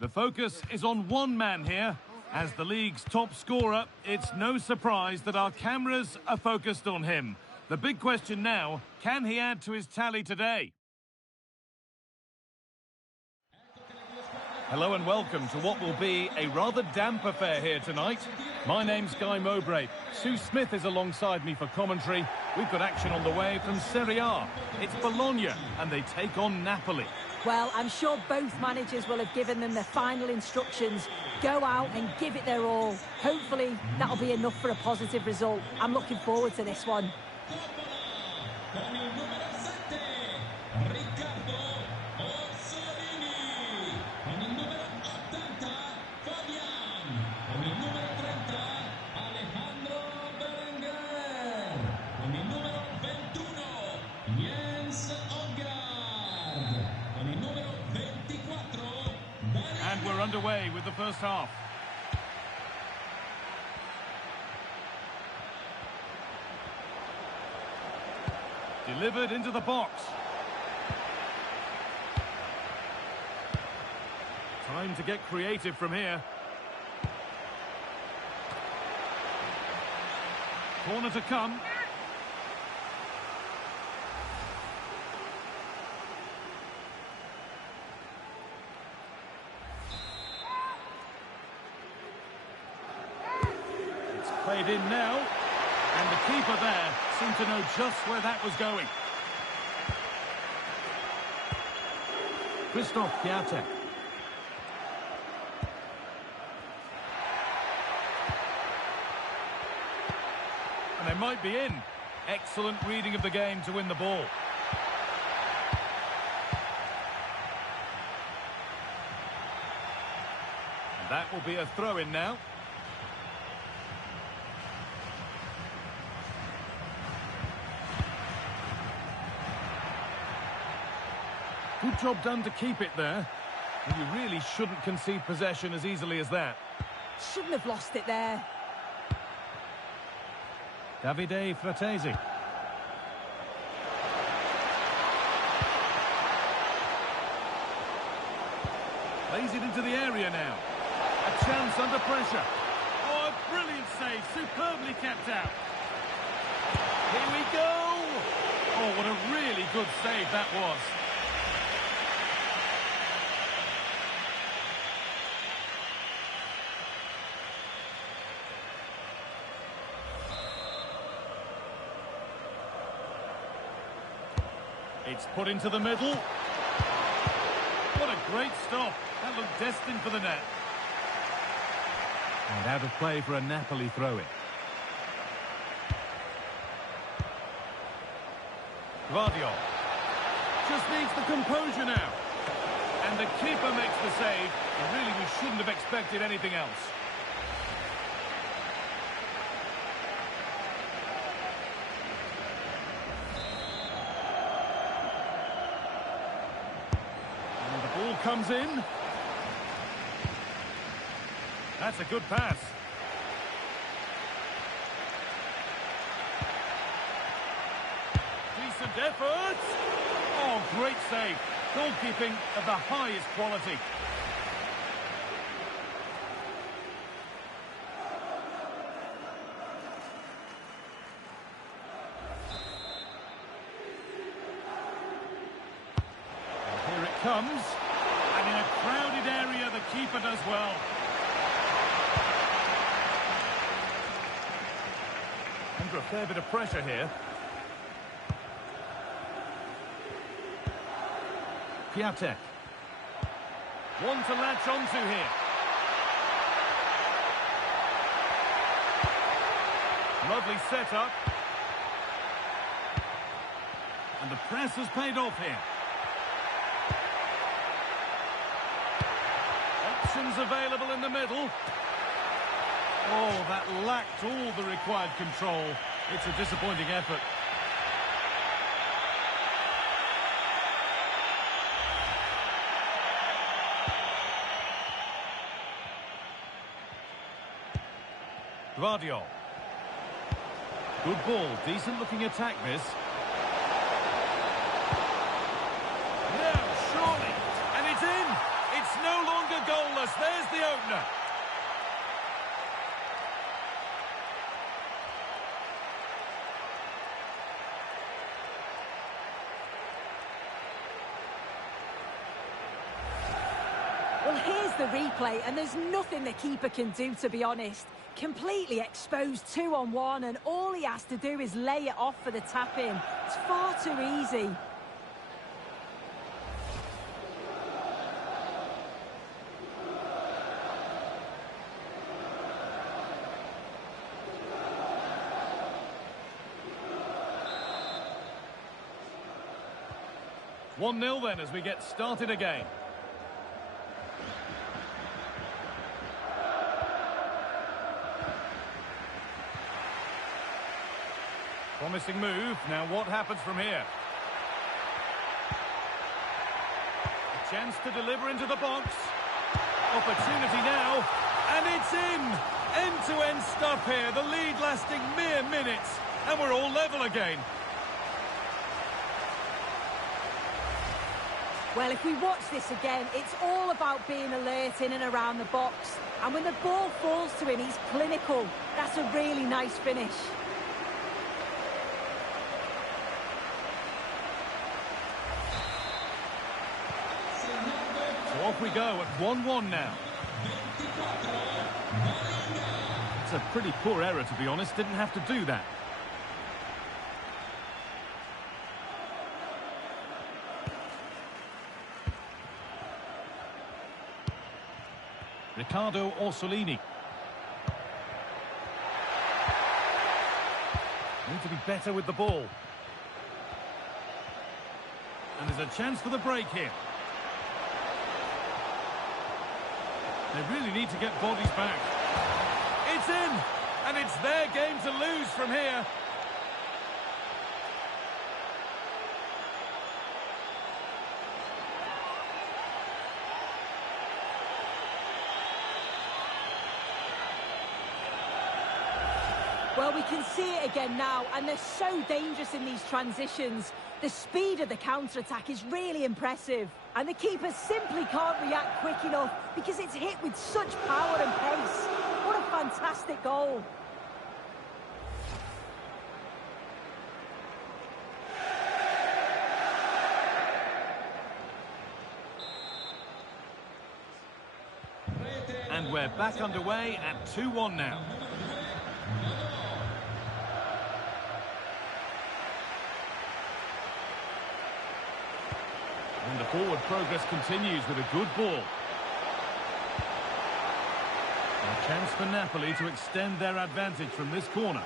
The focus is on one man here. As the league's top scorer, it's no surprise that our cameras are focused on him. The big question now, can he add to his tally today? Hello and welcome to what will be a rather damp affair here tonight. My name's Guy Mowbray. Sue Smith is alongside me for commentary. We've got action on the way from Serie A. It's Bologna and they take on Napoli. Well, I'm sure both managers will have given them their final instructions. Go out and give it their all. Hopefully, that'll be enough for a positive result. I'm looking forward to this one. And we're underway with the first half. Delivered into the box. Time to get creative from here. Corner to come. Played in now, and the keeper there seemed to know just where that was going. Christoph Piatek. And they might be in. Excellent reading of the game to win the ball. And that will be a throw-in now. Good job done to keep it there. And you really shouldn't concede possession as easily as that. Shouldn't have lost it there. Davide Fratesi. Plays it into the area now. A chance under pressure. Oh, a brilliant save. Superbly kept out. Here we go. Oh, what a really good save that was. It's put into the middle. What a great stop. That looked destined for the net. And out of play for a Napoli throw-in. Guardiola. Just needs the composure now. And the keeper makes the save. And really, we shouldn't have expected anything else. Comes in. That's a good pass. Decent effort. Oh, great save. Goalkeeping of the highest quality. And here it comes. In a crowded area, the keeper does well. Under a fair bit of pressure here. Piatek. One to latch onto here. Lovely setup. And the press has paid off here. Options available in the middle. Oh, that lacked all the required control. It's a disappointing effort. Guardiola. Good ball, decent looking attack this. Now, surely, and it's in! It's no longer goalless. Yes, there's the opener. Well, here's the replay, and there's nothing the keeper can do, to be honest. Completely exposed 2-on-1, and all he has to do is lay it off for the tap-in. It's far too easy. One 0 then as we get started again. Promising move. Now what happens from here? A chance to deliver into the box. Opportunity now. And it's in! End-to-end stuff here. The lead lasting mere minutes. And we're all level again. Well, if we watch this again, it's all about being alert in and around the box. And when the ball falls to him, he's clinical. That's a really nice finish. So off we go at 1-1 now. It's a pretty poor error, to be honest. Didn't have to do that. Riccardo Orsolini. Need to be better with the ball. And there's a chance for the break here. They really need to get bodies back. It's in! And it's their game to lose from here. Well, we can see it again now, and they're so dangerous in these transitions. The speed of the counter-attack is really impressive. And the keeper simply can't react quick enough because it's hit with such power and pace. What a fantastic goal. And we're back underway at 2-1 now. And the forward progress continues with a good ball. A chance for Napoli to extend their advantage from this corner.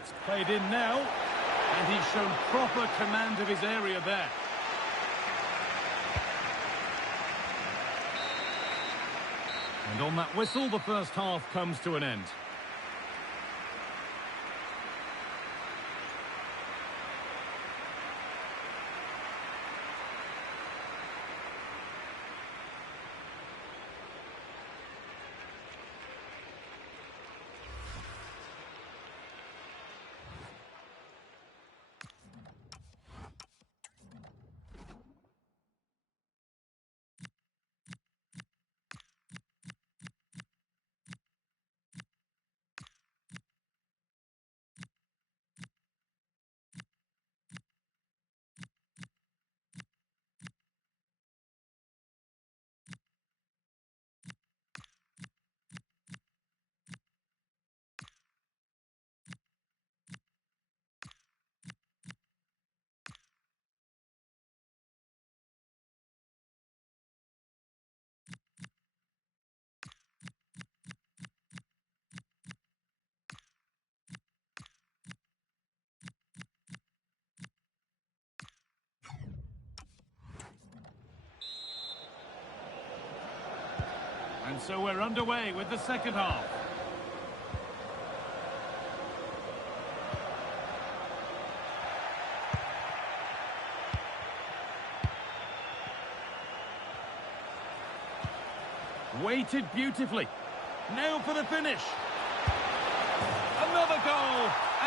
It's played in now, and he's shown proper command of his area there. And on that whistle, the first half comes to an end. And so we're underway with the second half. Weighted beautifully. Now for the finish.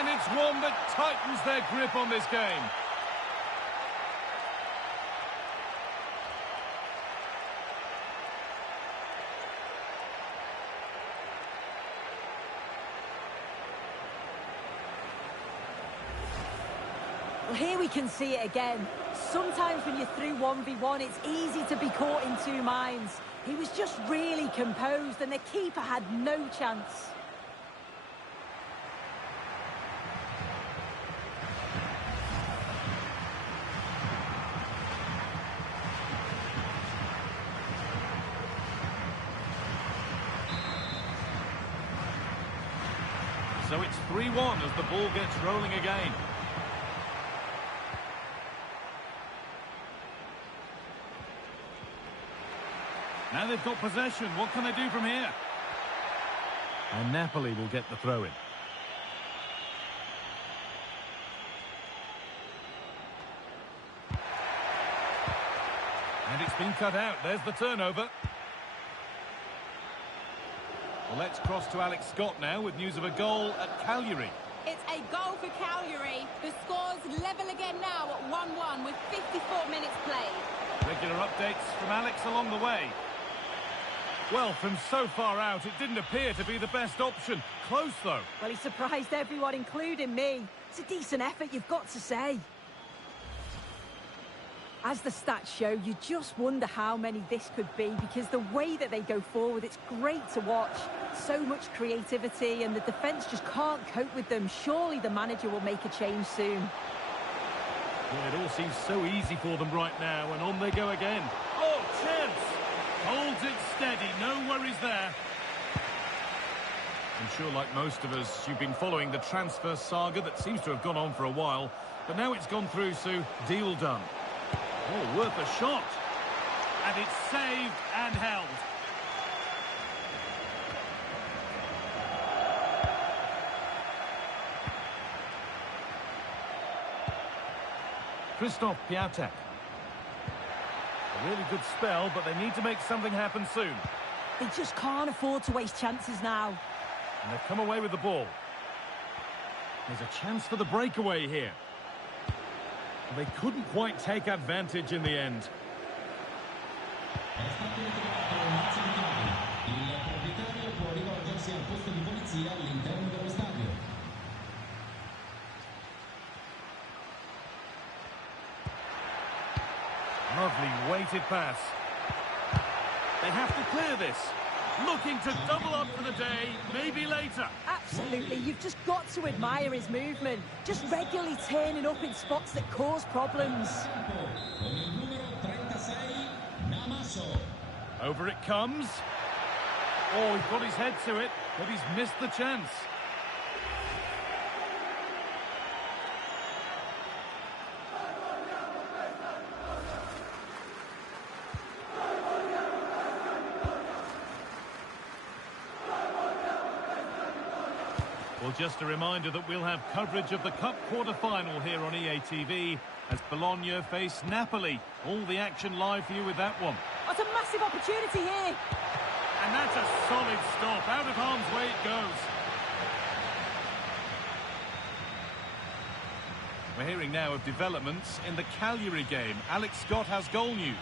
And it's one that tightens their grip on this game. Well, here we can see it again. Sometimes when you're through 1v1, it's easy to be caught in two minds. He was just really composed and the keeper had no chance. So it's 3-1 as the ball gets rolling again. Now they've got possession. What can they do from here? And Napoli will get the throw-in. And it's been cut out. There's the turnover. Well, let's cross to Alex Scott now with news of a goal at Cagliari. It's a goal for Cagliari. The score's level again now at 1-1 with 54 minutes played. Regular updates from Alex along the way. Well, from so far out, it didn't appear to be the best option. Close, though. Well, he surprised everyone, including me. It's a decent effort, you've got to say. As the stats show, you just wonder how many this could be, because the way that they go forward, it's great to watch. So much creativity, and the defence just can't cope with them. Surely the manager will make a change soon. Well, it all seems so easy for them right now, and on they go again. Oh, chance! Holds it steady, no worries there. I'm sure, like most of us, you've been following the transfer saga that seems to have gone on for a while, but now it's gone through, so deal done. Oh, worth a shot. And it's saved and held. Christoph Piatek. A really good spell, but they need to make something happen soon. They just can't afford to waste chances now. And they've come away with the ball. There's a chance for the breakaway here. They couldn't quite take advantage in the end. Lovely weighted pass. They have to clear this. Looking to double up for the day, maybe later. Absolutely, you've just got to admire his movement. Just regularly turning up in spots that cause problems. Over it comes. Oh, he's got his head to it, but he's missed the chance. Well, just a reminder that we'll have coverage of the Cup quarter-final here on EA TV as Bologna face Napoli. All the action live for you with that one. That's a massive opportunity here. And that's a solid stop. Out of harm's way it goes. We're hearing now of developments in the Cagliari game. Alex Scott has goal news.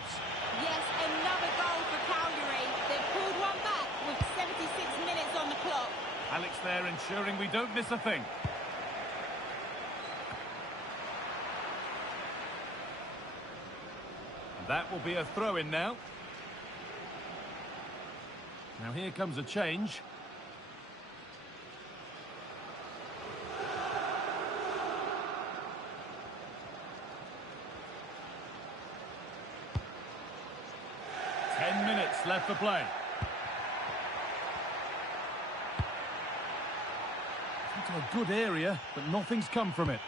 Yes, another goal for Cagliari. They've pulled one back with 76 minutes on the clock. Alex there ensuring we don't miss a thing. And that will be a throw-in now. Now here comes a change. Left for play. Into a good area, but nothing's come from it.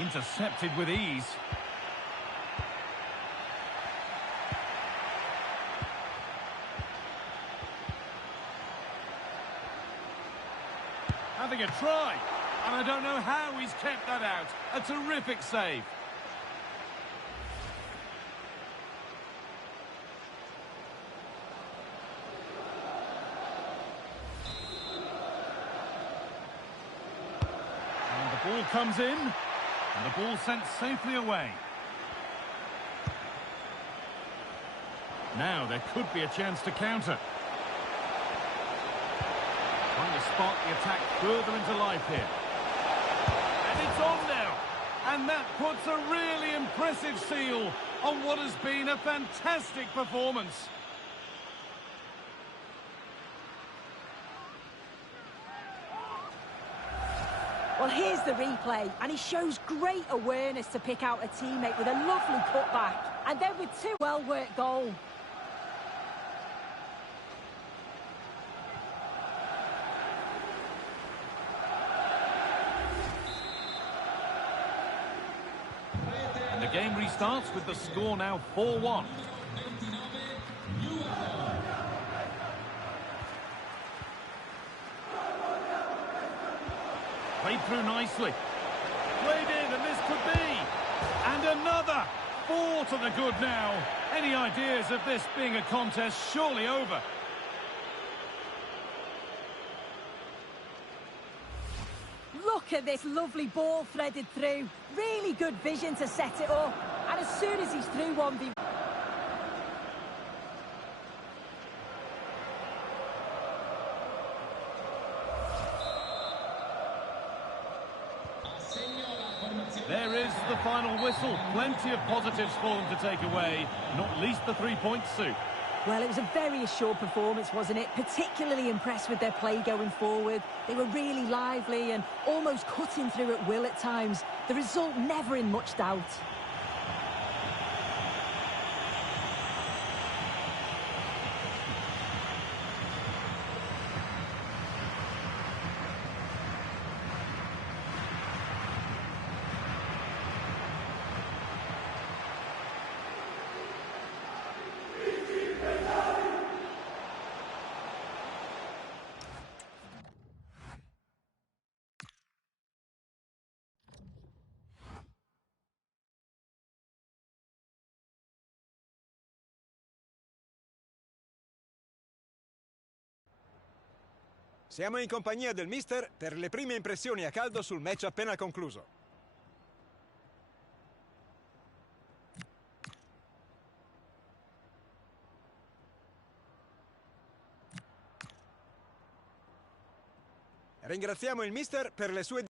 Intercepted with ease. Having a try. And I don't know how he's kept that out. A terrific save. Ball comes in, and the ball sent safely away. Now there could be a chance to counter. Trying to spark the attack further into life here. And it's on now. And that puts a really impressive seal on what has been a fantastic performance. Well, here's the replay, and he shows great awareness to pick out a teammate with a lovely cutback. And then with two well-worked goals. And the game restarts with the score now 4-1. Played through nicely. Played in, and this could be. And another. 4 to the good now. Any ideas of this being a contest surely over? Look at this lovely ball threaded through. Really good vision to set it up. And as soon as he's through 1v... There is the final whistle. Plenty of positives for them to take away, not least the 3 points, Sue. Well, it was a very assured performance, wasn't it? Particularly impressed with their play going forward. They were really lively and almost cutting through at will at times. The result never in much doubt. Siamo in compagnia del mister per le prime impressioni a caldo sul match appena concluso. Ringraziamo il mister per le sue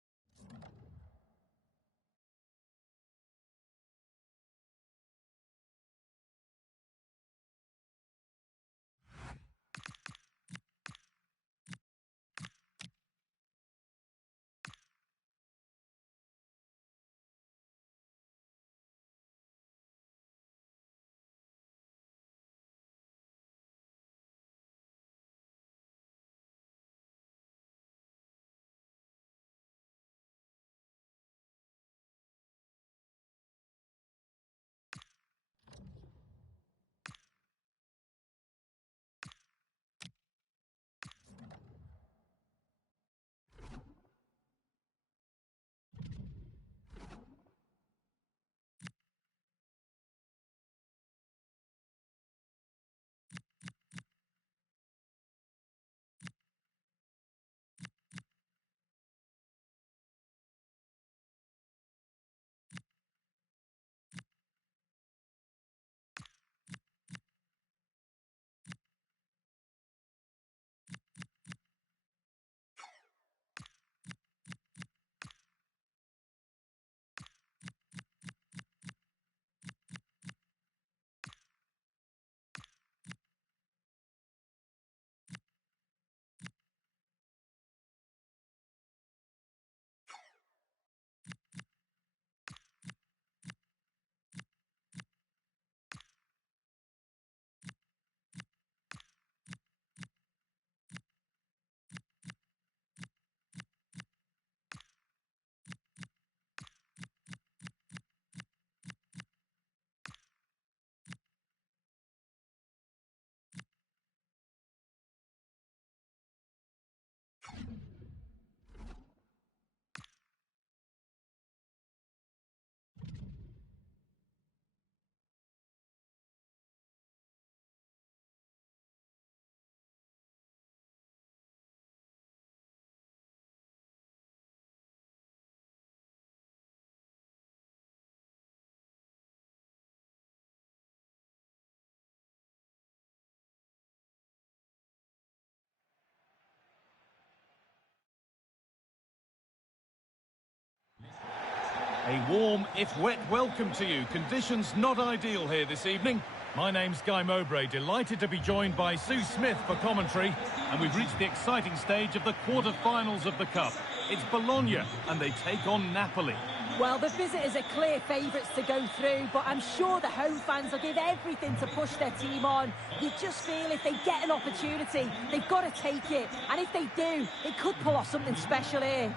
A warm, if wet, welcome to you. Conditions not ideal here this evening. My name's Guy Mowbray, delighted to be joined by Sue Smith for commentary. And we've reached the exciting stage of the quarter-finals of the Cup. It's Bologna, and they take on Napoli. Well, the visitors are clear favourites to go through, but I'm sure the home fans will give everything to push their team on. You just feel if they get an opportunity, they've got to take it. And if they do, it could pull off something special here.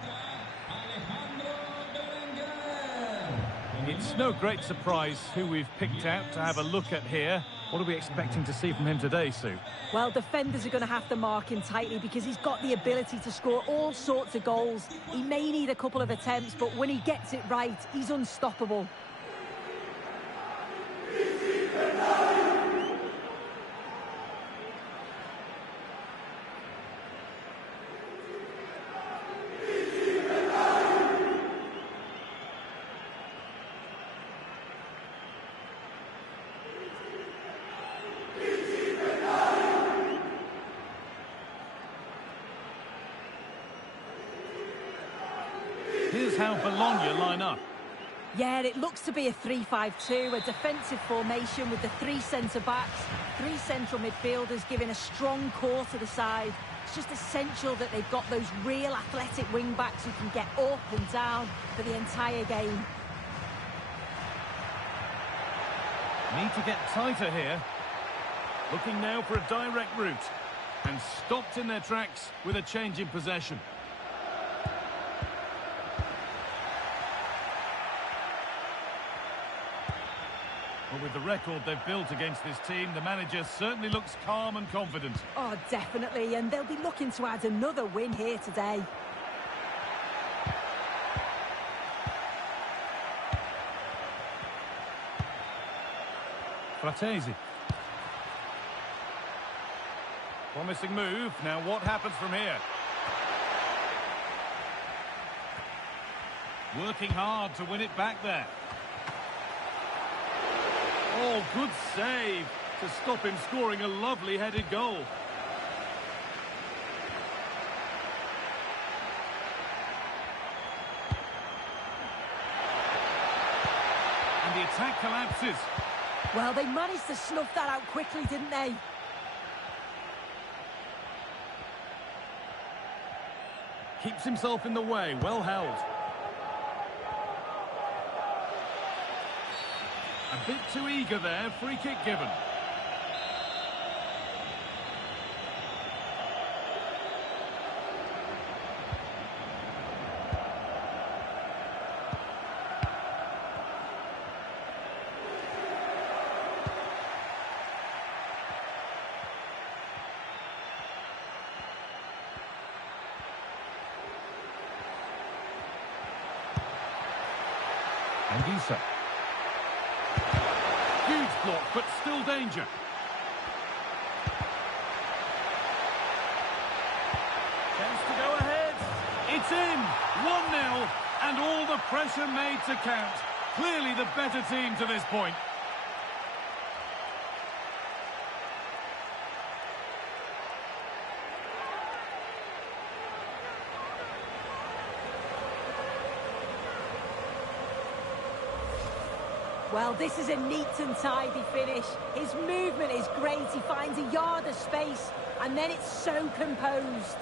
It's no great surprise who we've picked out to have a look at here. What are we expecting to see from him today, Sue? Well, defenders are going to have to mark him tightly because he's got the ability to score all sorts of goals. He may need a couple of attempts, but when he gets it right, he's unstoppable. Here's how Bologna line up. Yeah, it looks to be a 3-5-2, a defensive formation with the three centre-backs, three central midfielders giving a strong core to the side. It's just essential that they've got those real athletic wing-backs who can get up and down for the entire game. Need to get tighter here. Looking now for a direct route. And stopped in their tracks with a change in possession. Well, with the record they've built against this team, the manager certainly looks calm and confident. Oh, definitely, and they'll be looking to add another win here today. Fratesi. Promising move. Now what happens from here? Working hard to win it back there. Oh, good save to stop him scoring a lovely headed goal. And the attack collapses. Well, they managed to snuff that out quickly, didn't they? Keeps himself in the way, well held. A bit too eager there, free kick given. And Issa. Huge block, but still danger. Chance to go ahead. It's in. 1-0, and all the pressure made to count. Clearly the better team to this point. Well, this is a neat and tidy finish. His movement is great. He finds a yard of space, and then it's so composed.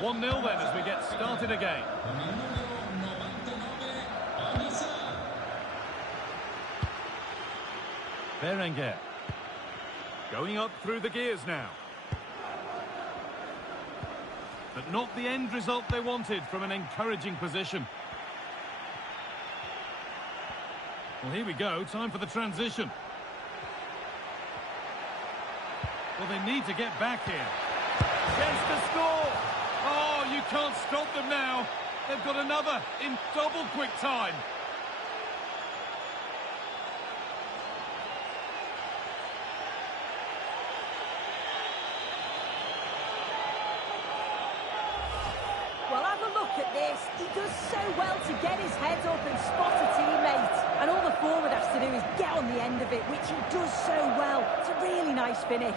One 0 then as we get started again. Berenguer. Going up through the gears now. But not the end result they wanted from an encouraging position. Well, here we go. Time for the transition. Well, they need to get back here. Chance to score! Oh, you can't stop them now. They've got another in double quick time. Well, this. He does so well to get his head up and spot a teammate. And all the forward has to do is get on the end of it, which he does so well. It's a really nice finish.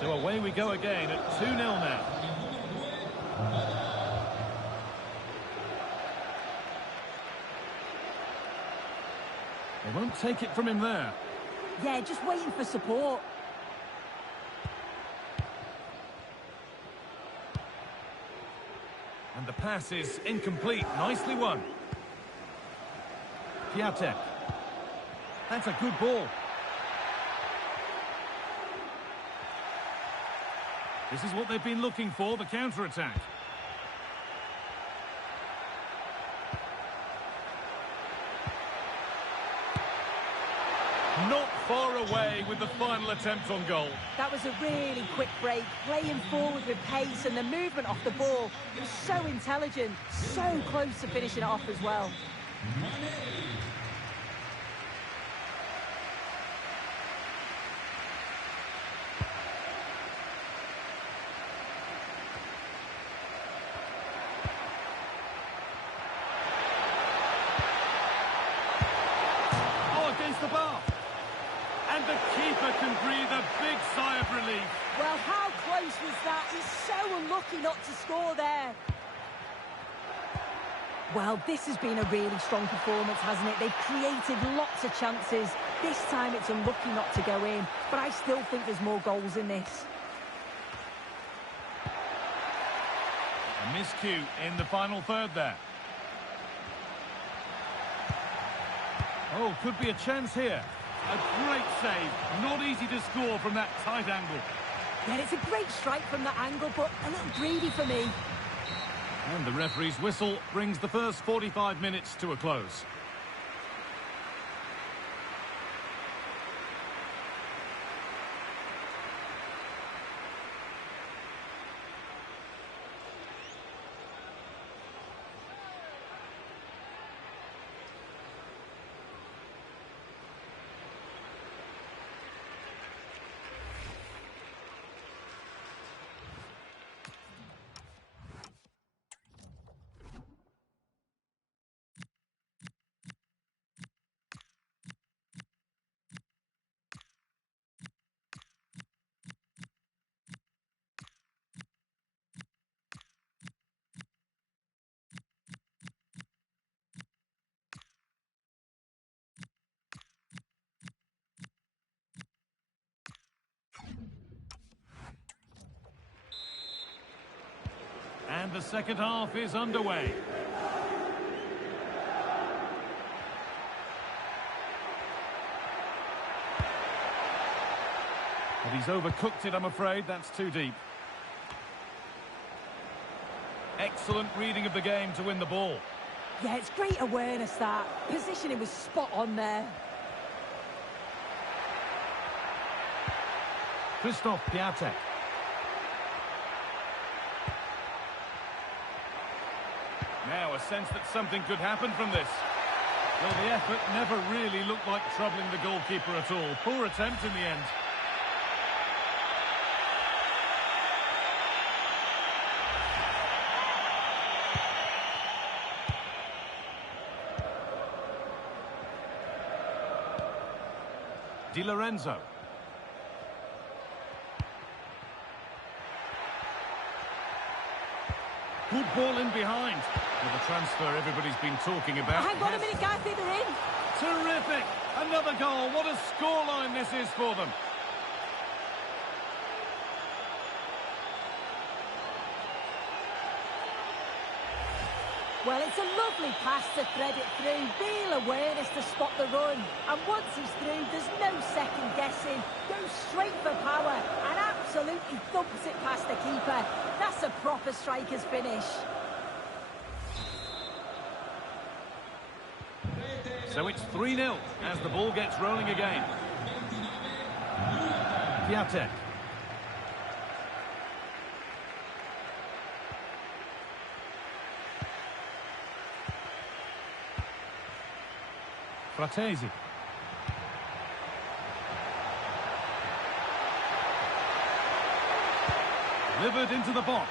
So away we go again at 2-0 now. They won't take it from him there. Yeah, just waiting for support. And the pass is incomplete. Nicely won. Piatek. That's a good ball. This is what they've been looking for, the counter-attack. Not far away with the final attempt on goal. That was a really quick break, playing forward with pace and the movement off the ball. It was so intelligent, so close to finishing it off as well. Oh, against the bar. And the keeper can breathe a big sigh of relief. Well, how close was that? He's so unlucky not to score there. Well, this has been a really strong performance, hasn't it? They've created lots of chances. This time it's unlucky not to go in, but I still think there's more goals in this. A miscue in the final third there. Oh, could be a chance here. A great save. Not easy to score from that tight angle. Yeah, it's a great strike from that angle, but a little greedy for me. And the referee's whistle brings the first 45 minutes to a close. And the second half is underway. But he's overcooked it, I'm afraid. That's too deep. Excellent reading of the game to win the ball. Yeah, it's great awareness, that. Positioning was spot on there. Christoph Piatek. Now a sense that something could happen from this. Well, the effort never really looked like troubling the goalkeeper at all. Poor attempt in the end. Di Lorenzo. Good ball in behind. Well, the transfer everybody's been talking about. Hang on a minute, guys, they're in. Terrific! Another goal. What a scoreline this is for them. Well, it's a lovely pass to thread it through. Real awareness to spot the run. And once he's through, there's no second guessing. Goes straight for power and absolutely thumps it past the keeper. That's a proper striker's finish. So it's 3-0 as the ball gets rolling again. Piatek. Fratesi. Delivered into the box.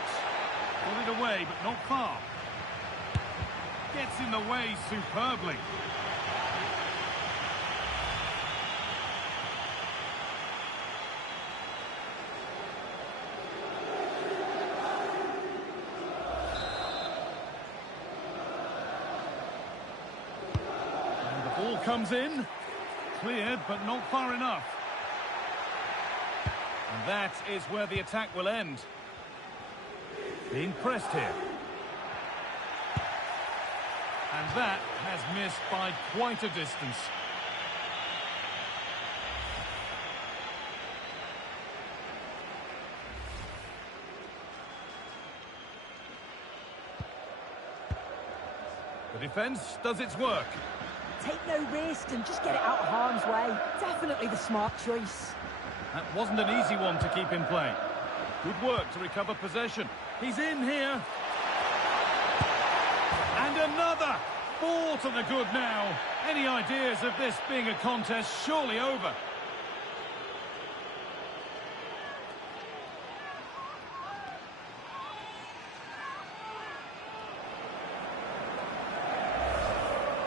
Got it away, but not far. Gets in the way superbly. And the ball comes in. Cleared, but not far enough. And that is where the attack will end. Being pressed here. And that has missed by quite a distance. The defence does its work. Take no risk and just get it out of harm's way. Definitely the smart choice. That wasn't an easy one to keep in play. Good work to recover possession. He's in here. And another. 4 to the good now. Any ideas of this being a contest surely over?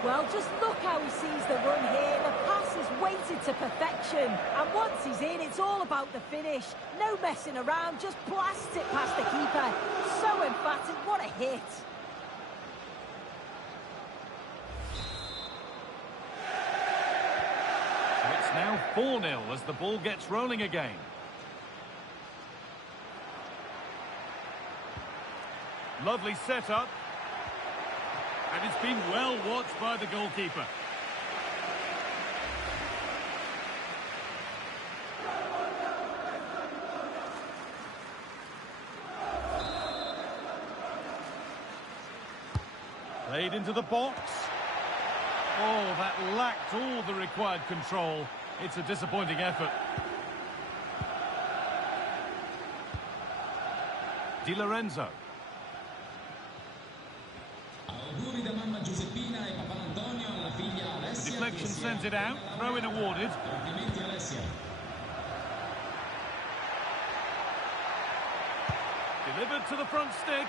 Well, just look how he sees the run here. The pass is weighted to perfection. And once he's in, it's all about the finish. No messing around, just blasts it past the keeper. So emphatic, what a hit. So it's now 4-0 as the ball gets rolling again. Lovely setup. And it's been well watched by the goalkeeper. Played into the box. Oh, that lacked all the required control. It's a disappointing effort. Di Lorenzo. The deflection sends it out. Throw-in awarded. Delivered to the front stick.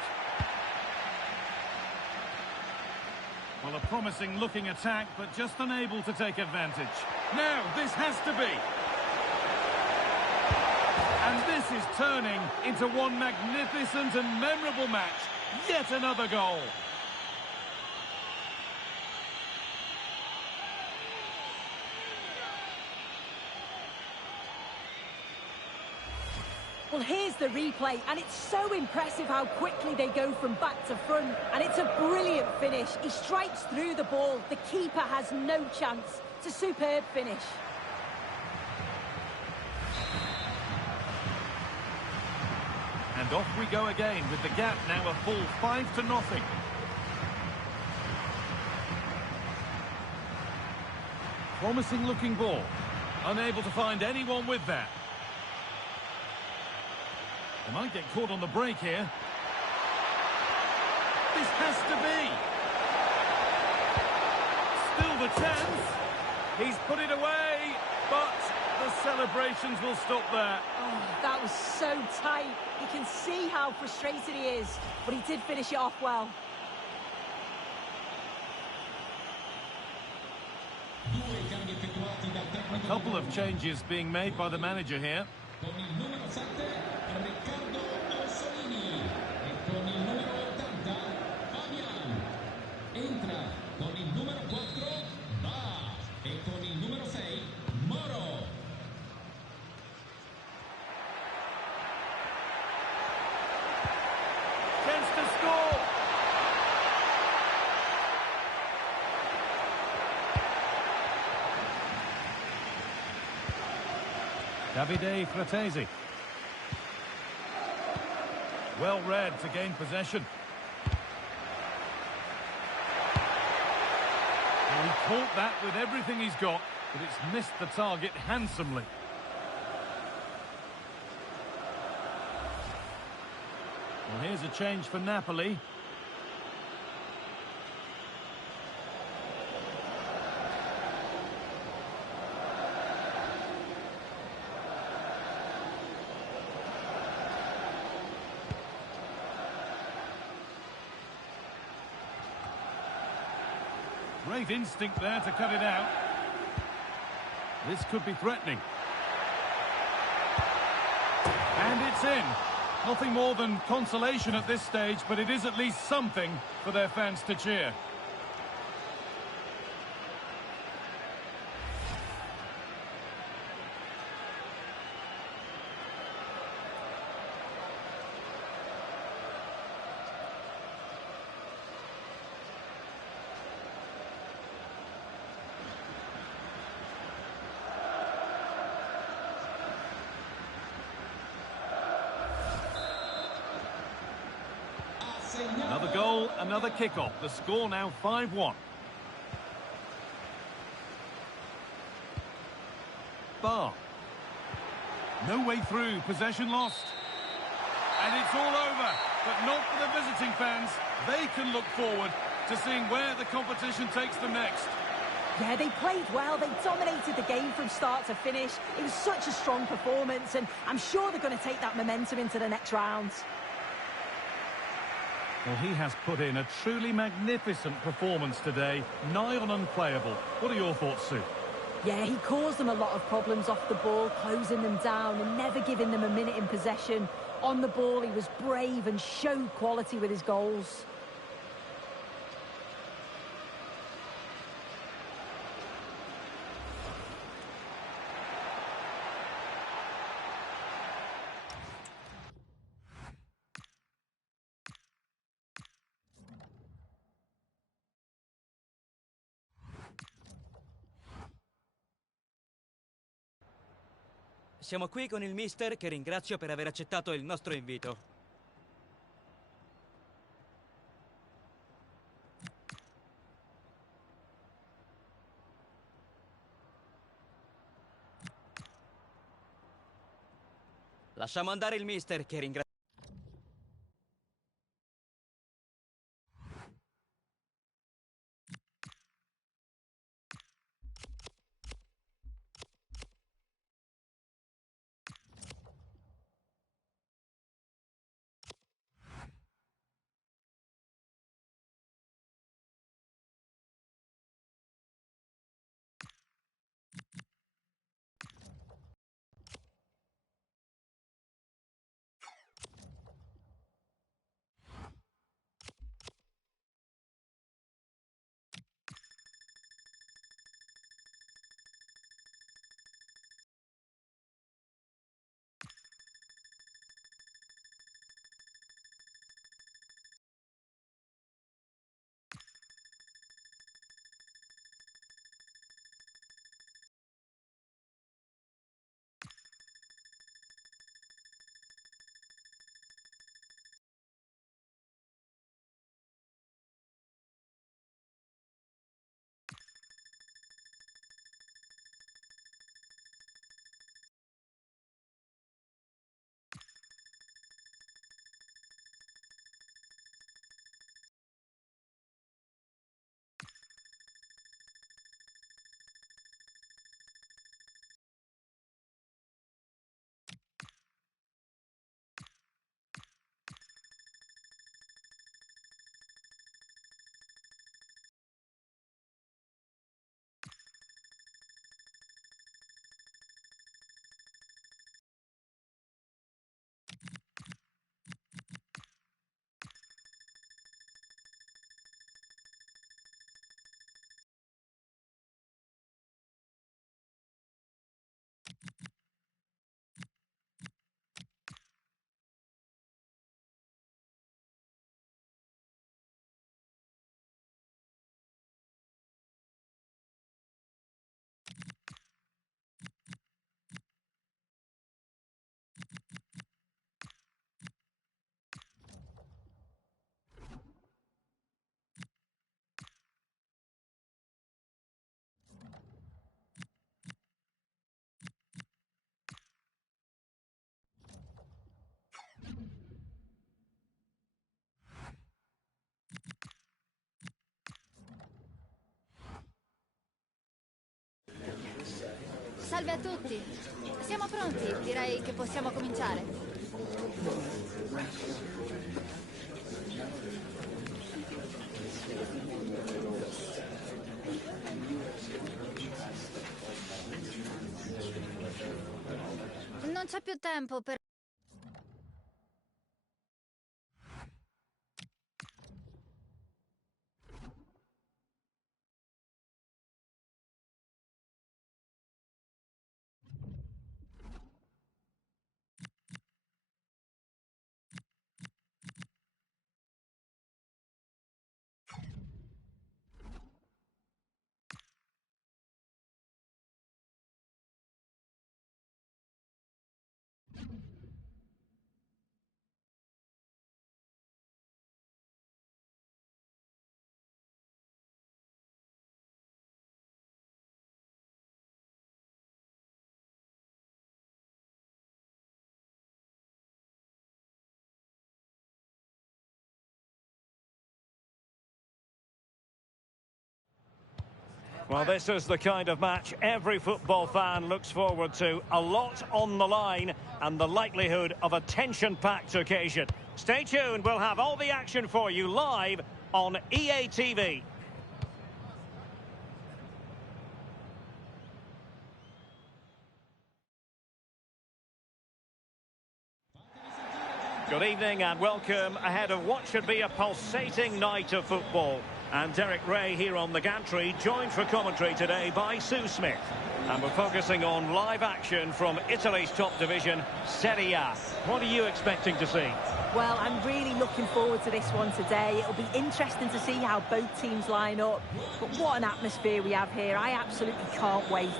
Well, a promising looking attack, but just unable to take advantage. Now, this has to be. And this is turning into one magnificent and memorable match. Yet another goal. Well, here's the replay, and it's so impressive how quickly they go from back to front. And it's a brilliant finish. He strikes through the ball. The keeper has no chance. It's a superb finish. And off we go again with the gap now a full 5-0. Promising looking ball. Unable to find anyone with that. They might get caught on the break here. This has to be. Still the chance. He's put it away, but the celebrations will stop there. Oh, that was so tight. You can see how frustrated he is, but he did finish it off well. A couple of changes being made by the manager here. Chance to score. Davide Fratesi. Well read to gain possession. Well, he caught that with everything he's got, but it's missed the target handsomely. Well, here's a change for Napoli. Great instinct there to cut it out. This could be threatening. And it's in. Nothing more than consolation at this stage, but it is at least something for their fans to cheer. Another goal, another kick-off. The score now 5-1. Bar. No way through, possession lost. And it's all over, but not for the visiting fans. They can look forward to seeing where the competition takes them next. Yeah, they played well. They dominated the game from start to finish. It was such a strong performance, and I'm sure they're going to take that momentum into the next round. Well, he has put in a truly magnificent performance today, nigh on unplayable. What are your thoughts, Sue? Yeah, he caused them a lot of problems off the ball, closing them down and never giving them a minute in possession. On the ball, he was brave and showed quality with his goals. Siamo qui con il mister, che ringrazio per aver accettato il nostro invito. Lasciamo andare il mister, che ringrazio. Salve a tutti. Siamo pronti, direi che possiamo cominciare. Non c'è più tempo per... Well, this is the kind of match every football fan looks forward to. A lot on the line and the likelihood of a tension-packed occasion. Stay tuned, we'll have all the action for you live on EA TV. Good evening and welcome ahead of what should be a pulsating night of football. And Derek Ray here on the gantry, joined for commentary today by Sue Smith. And we're focusing on live action from Italy's top division, Serie A. What are you expecting to see? Well, I'm really looking forward to this one today. It'll be interesting to see how both teams line up. But what an atmosphere we have here. I absolutely can't wait.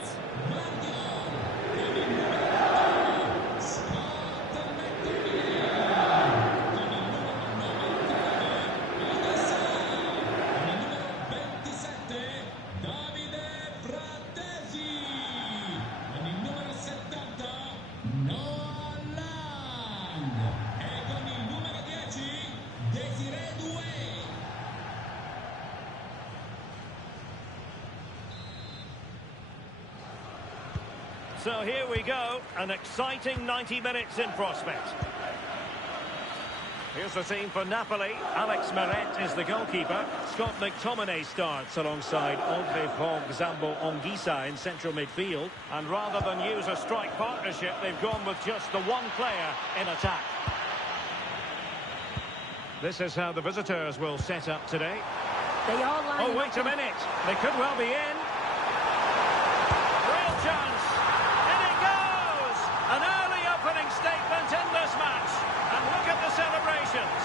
So here we go, an exciting 90 minutes in prospect. Here's the team for Napoli. Alex Meret is the goalkeeper. Scott McTominay starts alongside André Zambo Onguisa in central midfield. And rather than use a strike partnership, they've gone with just the one player in attack. This is how the visitors will set up today. They are lining Oh, wait a minute. They could well be in. Real chance. An early opening statement in this match. And look at the celebrations.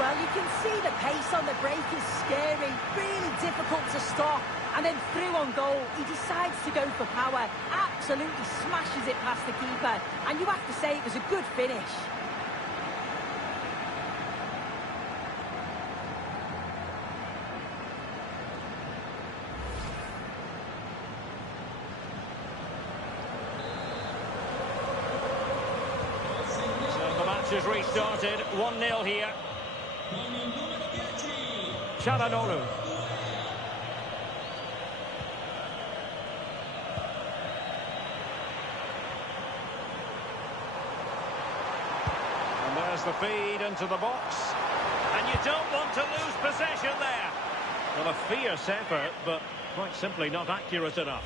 Well, you can see the pace on the break is scary, really difficult to stop. And then through on goal, he decides to go for power, absolutely smashes it past the keeper. And you have to say it was a good finish. Is restarted, 1-0 here. Chalanolu. And there's the feed into the box. And you don't want to lose possession there. Well, a fierce effort, but quite simply not accurate enough.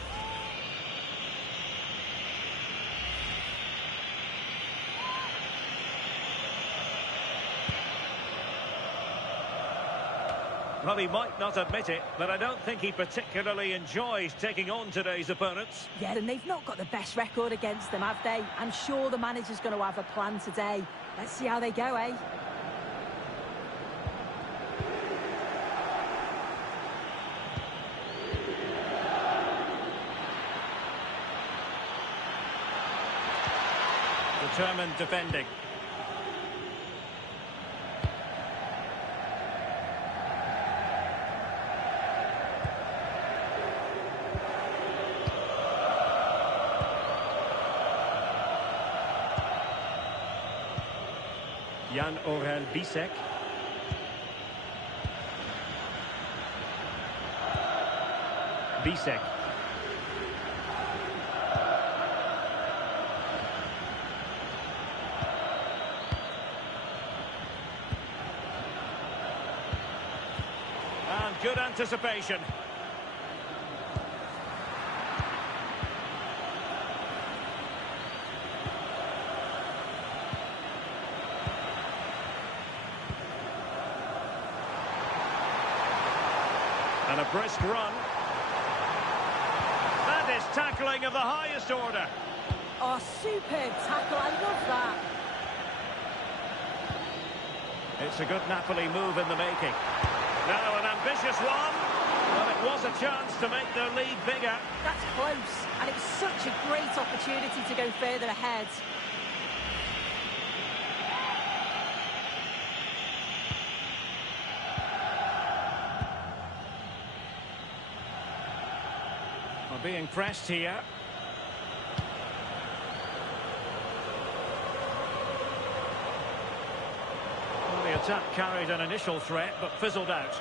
Well, he might not admit it, but I don't think he particularly enjoys taking on today's opponents. Yeah, and they've not got the best record against them, have they? I'm sure the manager's going to have a plan today. Let's see how they go, eh? Determined defending. Jan Orel Bisek. Bisek. good anticipation. And a brisk run. That is tackling of the highest order. Oh, superb tackle. I love that. It's a good Napoli move in the making. Now an ambitious one. Well, it was a chance to make their lead bigger. That's close. And it was such a great opportunity to go further ahead. We're being pressed here. Well, the attack carried an initial threat, but fizzled out.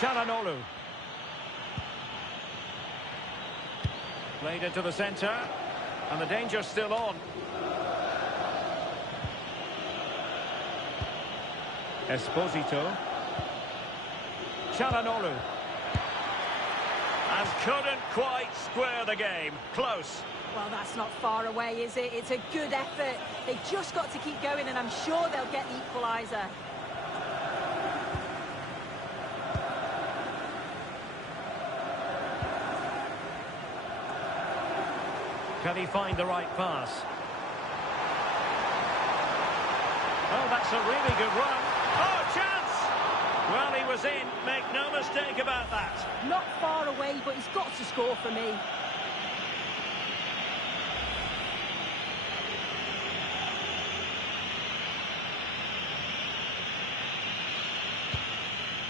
Çalhanoğlu. Played into the centre, and the danger's still on. Esposito. Çalhanoğlu. And couldn't quite square the game. Close. Well, that's not far away, is it? It's a good effort. They've just got to keep going, and I'm sure they'll get the equaliser. Can he find the right pass? Oh, that's a really good run. Oh, chance! Well, he was in. Make no mistake about that. Not far away, but he's got to score for me.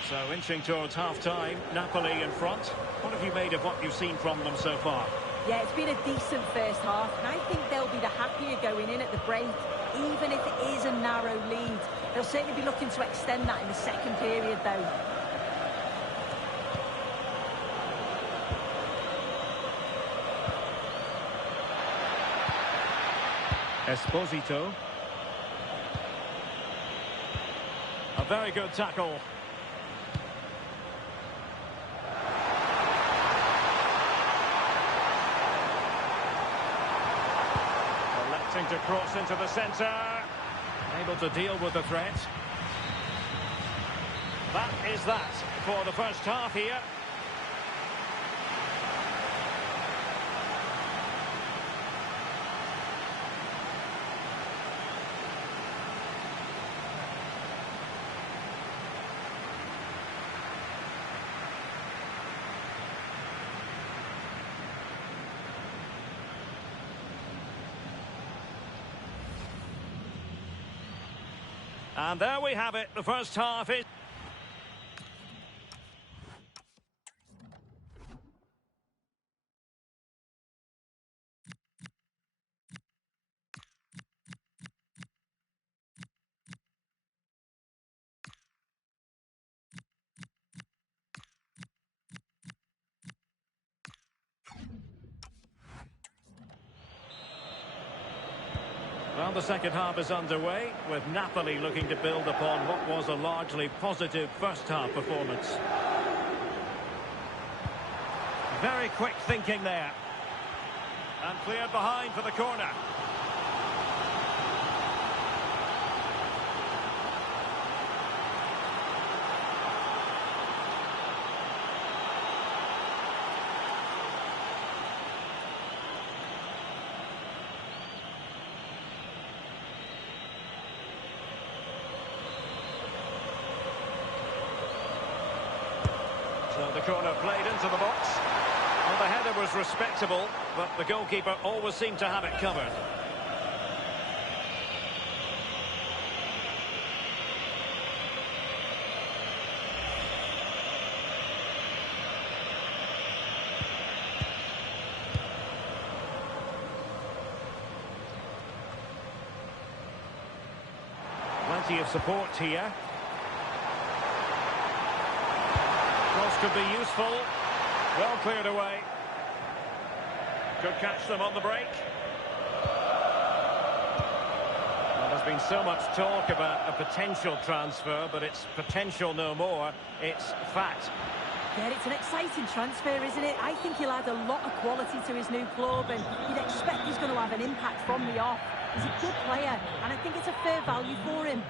So, inching towards half-time, Napoli in front. What have you made of what you've seen from them so far? Yeah, it's been a decent first half, and I think they'll be the happier going in at the break, even if it is a narrow lead. They'll certainly be looking to extend that in the second period, though. Esposito. A very good tackle. To cross into the centre, able to deal with the threat. That is that for the first half here. And there we have it. The first half is... Well, the second half is underway, with Napoli looking to build upon what was a largely positive first-half performance. Very quick thinking there. And cleared behind for the corner. So the corner played into the box. Well, the header was respectable, but the goalkeeper always seemed to have it covered. Plenty of support here. Cross could be useful. Well cleared away. Could catch them on the break. There's been so much talk about a potential transfer, but it's potential no more. It's fact. Yeah, it's an exciting transfer, isn't it? I think he'll add a lot of quality to his new club, and you'd expect he's going to have an impact from the off. He's a good player, and I think it's a fair value for him.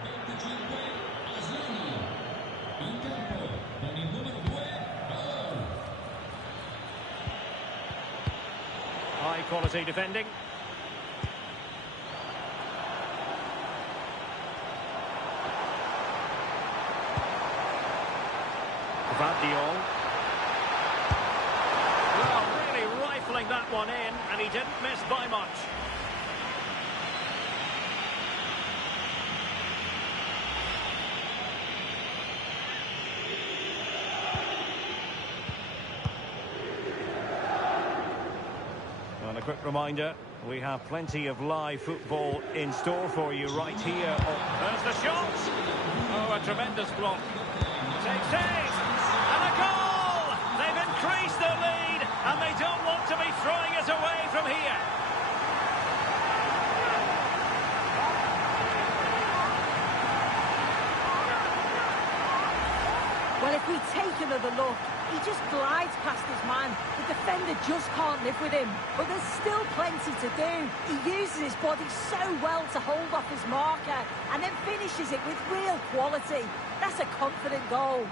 High quality defending. Well, really rifling that one in, and he didn't miss by much. And a quick reminder, we have plenty of live football in store for you right here. Oh, there's the shot! Oh, a tremendous block. Takes it! And a goal! They've increased their lead, and they don't want to be throwing it away from here. Well, if we take another look, he just glides past his man. The defender just can't live with him. But there's still plenty to do. He uses his body so well to hold off his marker and then finishes it with real quality. That's a confident goal.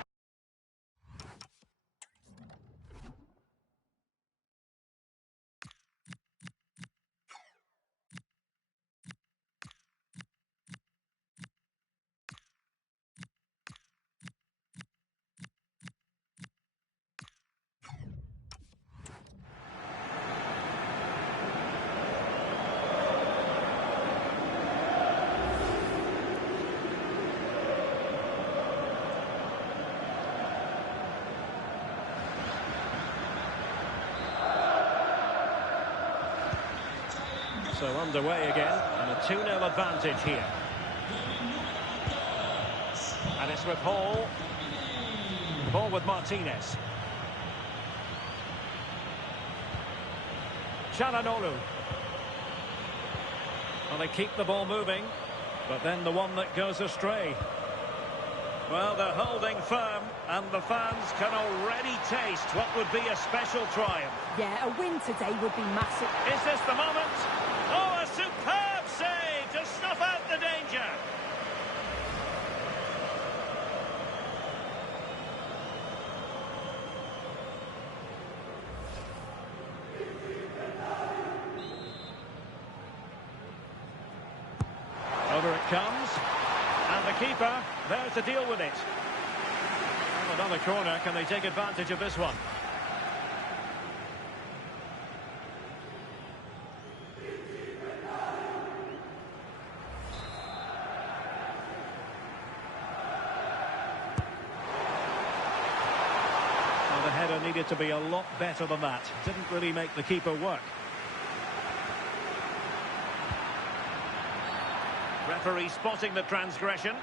So underway again, and a 2-0 advantage here. And it's with Hall. The ball with Martinez. Çalhanoğlu. Well, they keep the ball moving, but then the one that goes astray. Well, they're holding firm, and the fans can already taste what would be a special triumph. Yeah, a win today would be massive. Is this the moment? Oh, a superb save to snuff out the danger. Over it comes. And the keeper there to deal with it. And another corner. Can they take advantage of this one? Well, the header needed to be a lot better than that. Didn't really make the keeper work. Referee spotting the transgression.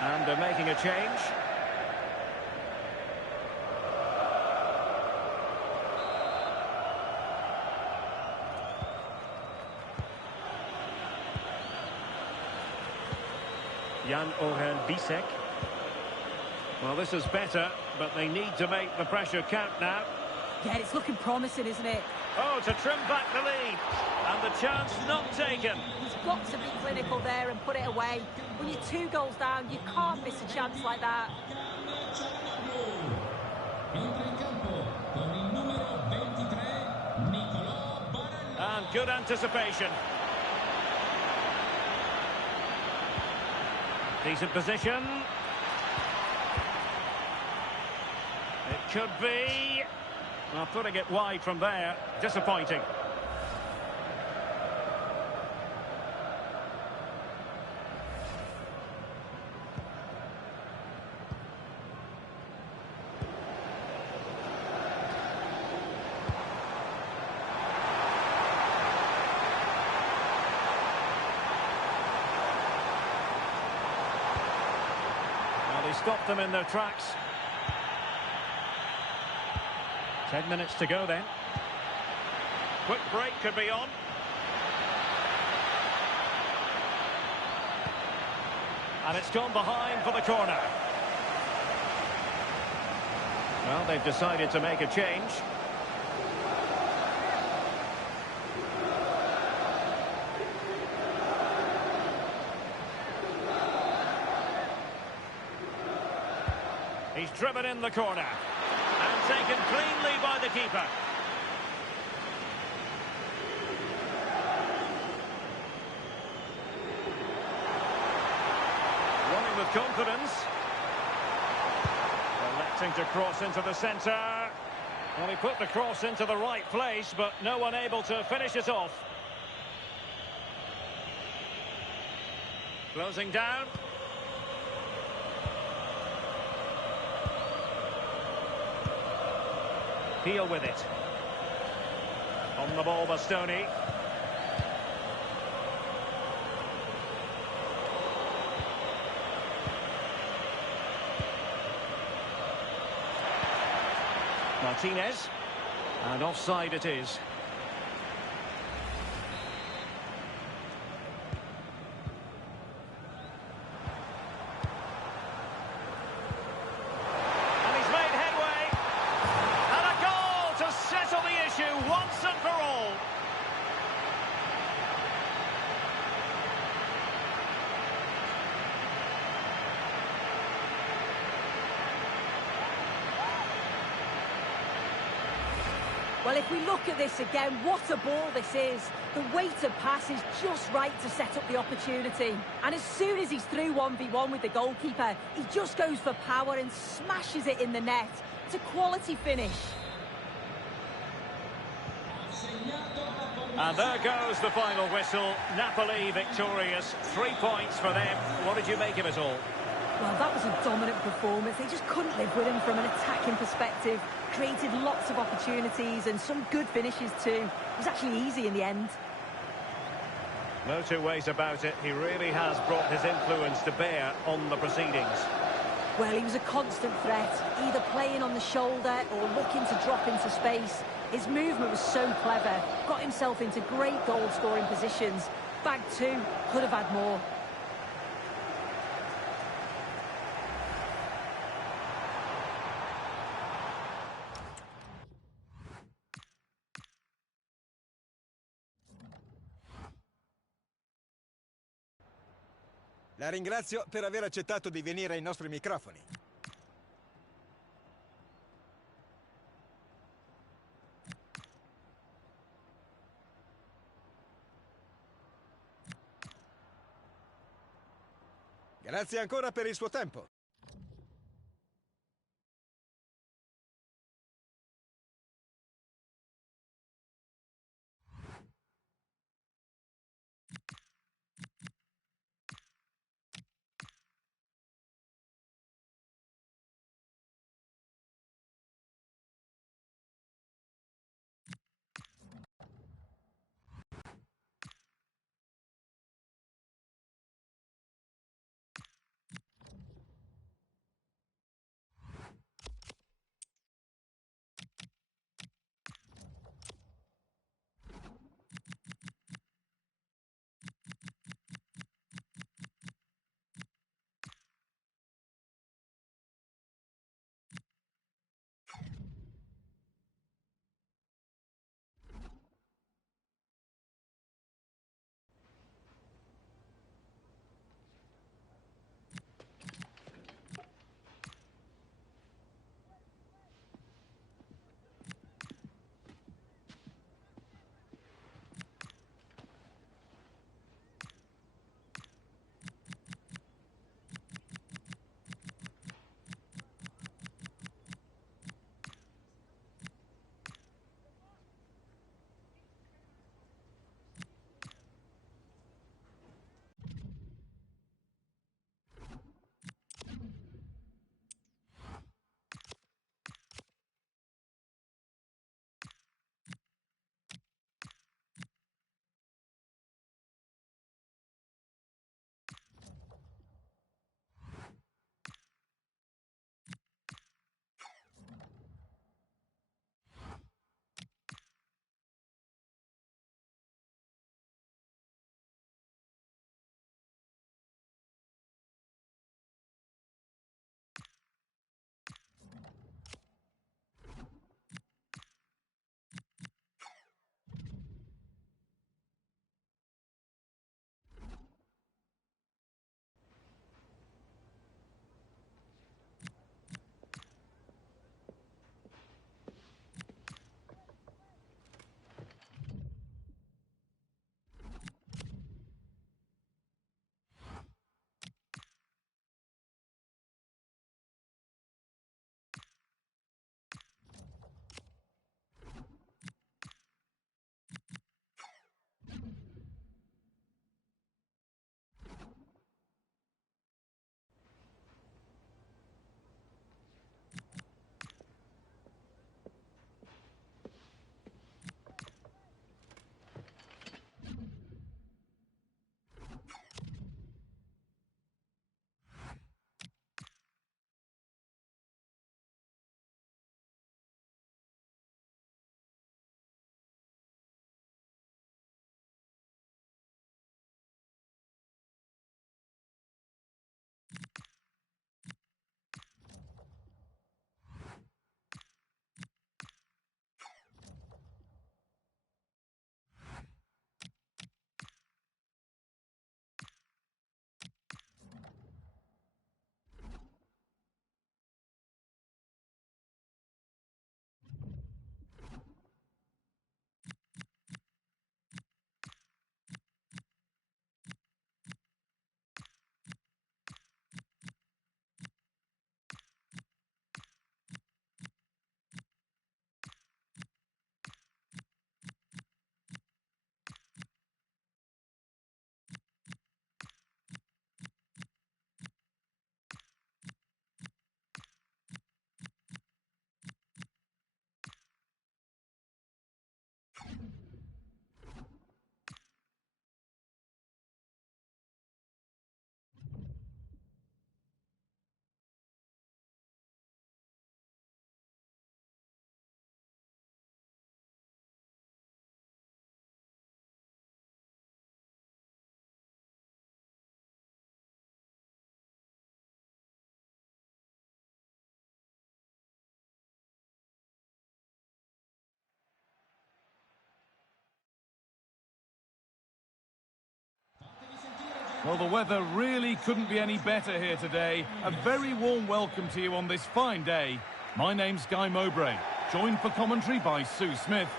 And they're making a change. Jan Ohen Bisek. Well, this is better, but they need to make the pressure count now. Yeah, it's looking promising, isn't it? Oh, to trim back the lead. And the chance not taken. He's got to be clinical there and put it away. When you're 2 goals down, you can't miss a chance like that. And good anticipation. Decent position. It could be. Well, putting it wide from there, disappointing. Well, they stopped them in their tracks. 10 minutes to go then. Quick break could be on. And it's gone behind for the corner. Well, they've decided to make a change. He's driven in the corner. And taken cleanly by the keeper. Running with confidence. Electing to cross into the centre. Well, he put the cross into the right place, but no one able to finish it off. Closing down. Peel with it. On the ball, Bastoni. Martinez. And offside it is. And he's made headway. And a goal to settle the issue once and for all. Well, if we look at this again, what a ball this is. The weighted pass is just right to set up the opportunity. And as soon as he's through 1v1 with the goalkeeper, he just goes for power and smashes it in the net. It's a quality finish. And there goes the final whistle. Napoli victorious. 3 points for them. What did you make of it all? Well, that was a dominant performance. They just couldn't live with him from an attacking perspective. Created lots of opportunities and some good finishes too. It was actually easy in the end. No two ways about it. He really has brought his influence to bear on the proceedings. Well, he was a constant threat, either playing on the shoulder or looking to drop into space. His movement was so clever, got himself into great goal-scoring positions. Bag two, could have had more. La ringrazio per aver accettato di venire ai nostri microfoni. Grazie ancora per il suo tempo. Well, the weather really couldn't be any better here today. A very warm welcome to you on this fine day. My name's Guy Mowbray, joined for commentary by Sue Smith.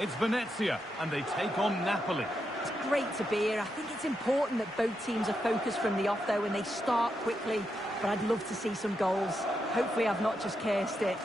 It's Venezia, and they take on Napoli. It's great to be here. I think it's important that both teams are focused from the off, though, and they start quickly. But I'd love to see some goals. Hopefully I've not just cursed it.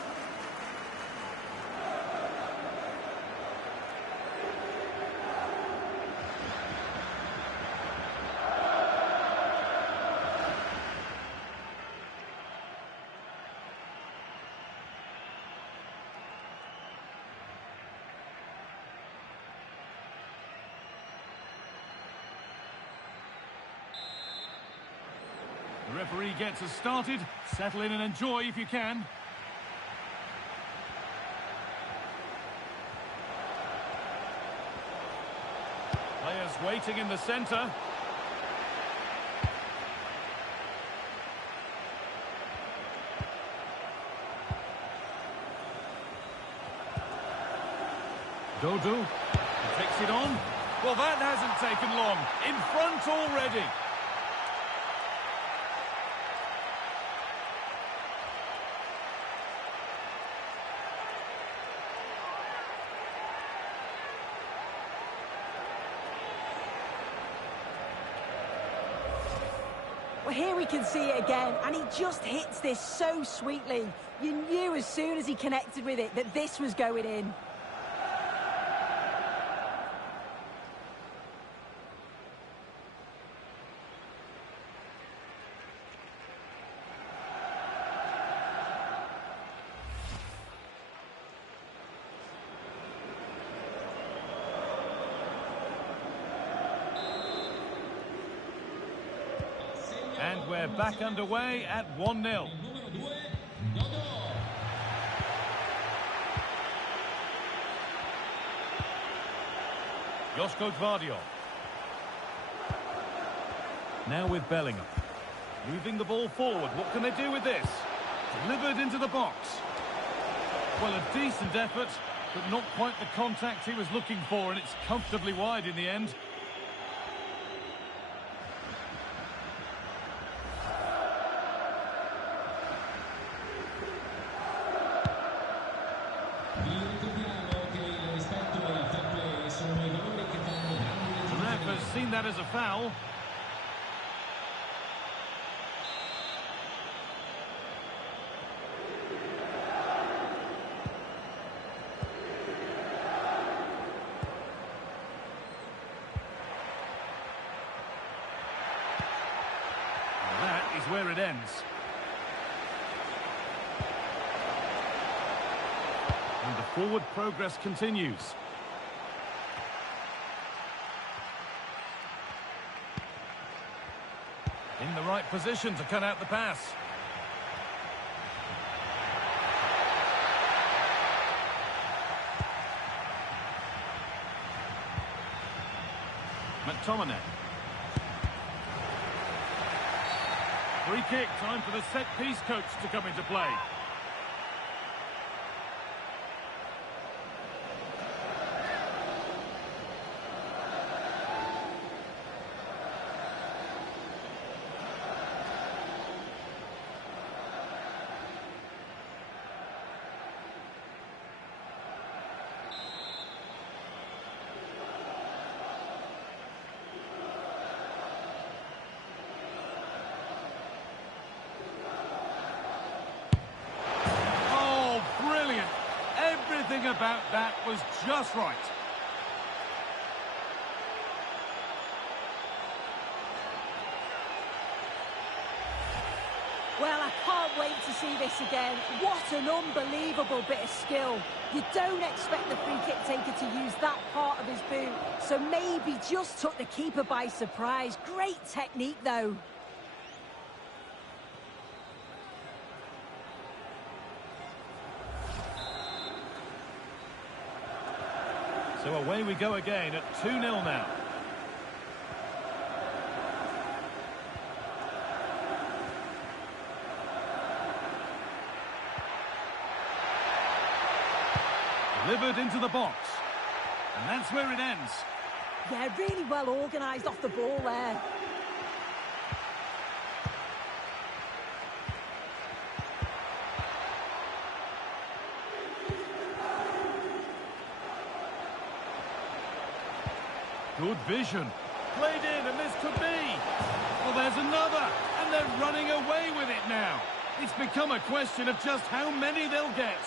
The referee gets us started. Settle in and enjoy if you can. Players waiting in the centre. Dodo. He takes it on. Well, that hasn't taken long. In front already. Well, here we can see it again, and he just hits this so sweetly. You knew as soon as he connected with it that this was going in. And we're back underway at 1-0. Josko Gvardiol. Now with Bellingham. Moving the ball forward. What can they do with this? Delivered into the box. Well, a decent effort, but not quite the contact he was looking for, and it's comfortably wide in the end. Seen that as a foul. And that is where it ends. And the forward progress continues. In the right position to cut out the pass. McTominay. Free kick, time for the set-piece coach to come into play. Everything about that was just right. Well, I can't wait to see this again. What an unbelievable bit of skill. You don't expect the free kick taker to use that part of his boot, so maybe just took the keeper by surprise. Great technique, though. So away we go again at 2-0 now. Delivered into the box. And that's where it ends. Yeah, really well organised off the ball there. Good vision. Played in, and this could be. Well, there's another, and they're running away with it now. It's become a question of just how many they'll get.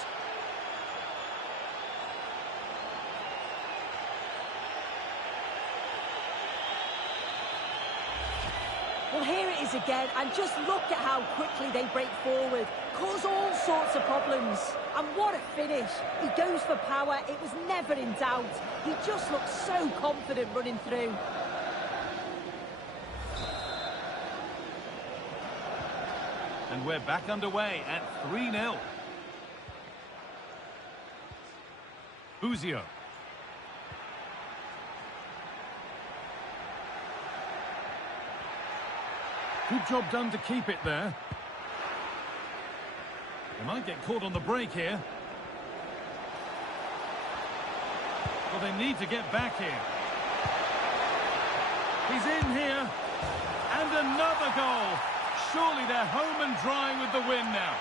Well, here it is again, and just look at how quickly they break forward, cause all sorts of problems. And what a finish. He goes for power, it was never in doubt. He just looks so confident running through. And we're back underway at 3-0. Uzio. Good job done to keep it there. They might get caught on the break here. Well, they need to get back here. He's in here. And another goal. Surely they're home and dry with the win now.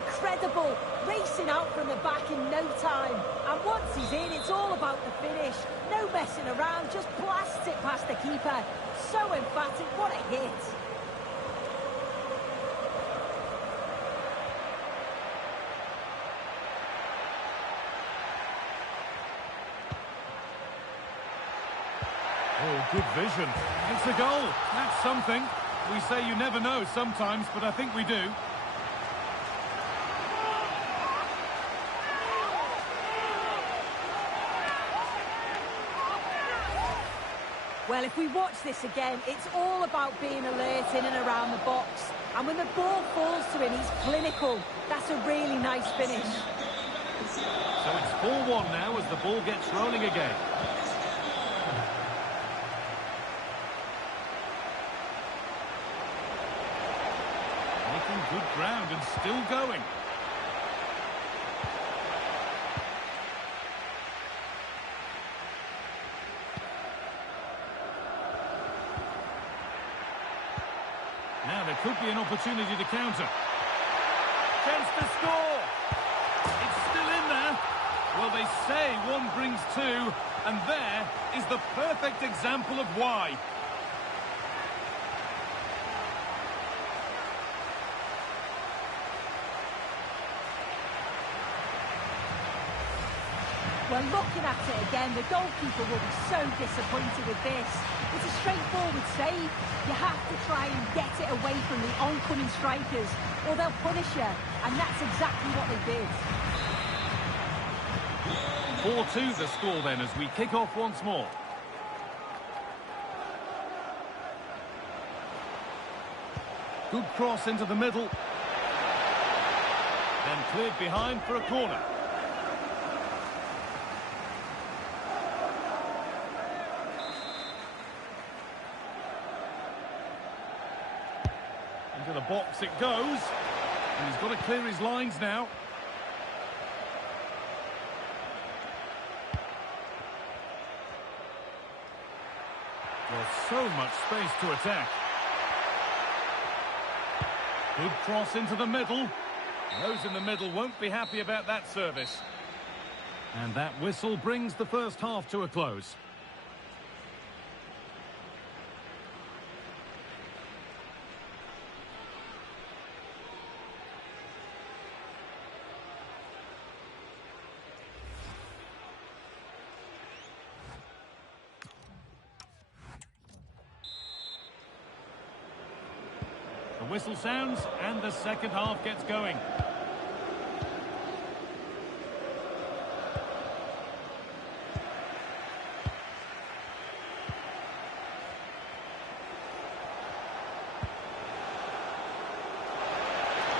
Incredible, racing out from the back in no time. And once he's in, it's all about the finish. No messing around, just blasts it past the keeper. So emphatic, what a hit. Oh, good vision. It's a goal. That's something. We say you never know sometimes, but I think we do. Well, if we watch this again, it's all about being alert in and around the box. And when the ball falls to him, he's clinical. That's a really nice finish. So it's 4-1 now as the ball gets rolling again. Making good ground and still going. Now there could be an opportunity to counter. Chance to score. It's still in there. Well, they say one brings two, and there is the perfect example of why. Well, looking at it again, the goalkeeper will be so disappointed with this. It's a straightforward save. You have to try and get it away from the oncoming strikers, or they'll punish you, and that's exactly what they did. 4-2 the score then as we kick off once more. Good cross into the middle. Then cleared behind for a corner. Into the box it goes. And he's got to clear his lines now. Well, so much space to attack. Good cross into the middle. Those in the middle won't be happy about that service. And that whistle brings the first half to a close. The whistle sounds and the second half gets going.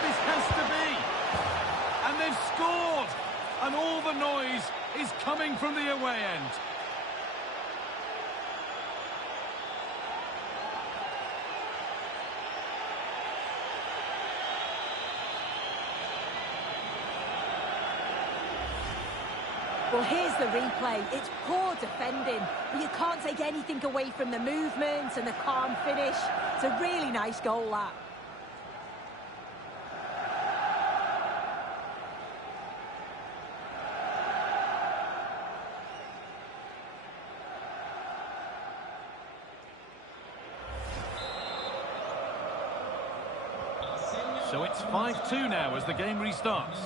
This has to be. And they've scored. And all the noise is coming from the away end. Well, here's the replay. It's poor defending, but you can't take anything away from the movement and the calm finish. It's a really nice goal, that. So it's 5-2 now as the game restarts.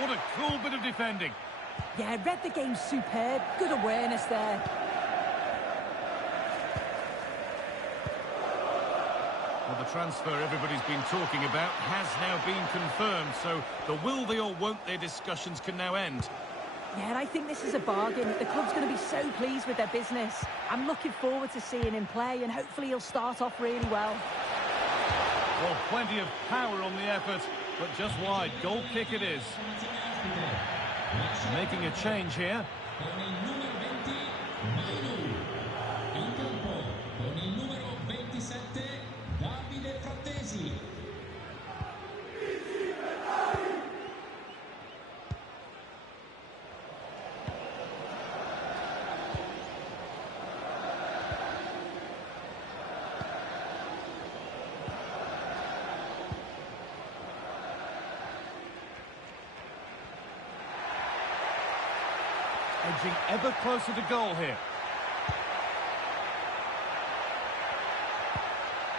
What a cool bit of defending. Yeah, read the game superb. Good awareness there. Well, the transfer everybody's been talking about has now been confirmed, so the will they or won't they discussions can now end. Yeah, and I think this is a bargain. The club's going to be so pleased with their business. I'm looking forward to seeing him play, and hopefully he'll start off really well. Well, plenty of power on the effort, but just wide. Goal kick it is. Making a change here. Edging ever closer to goal here.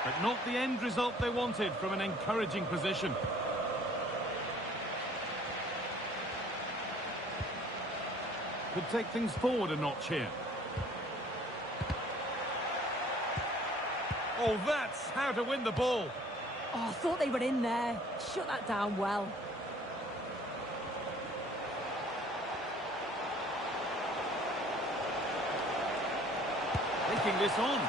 But not the end result they wanted from an encouraging position. Could take things forward a notch here. Oh, that's how to win the ball. Oh, I thought they were in there. Shut that down well. Taking this on.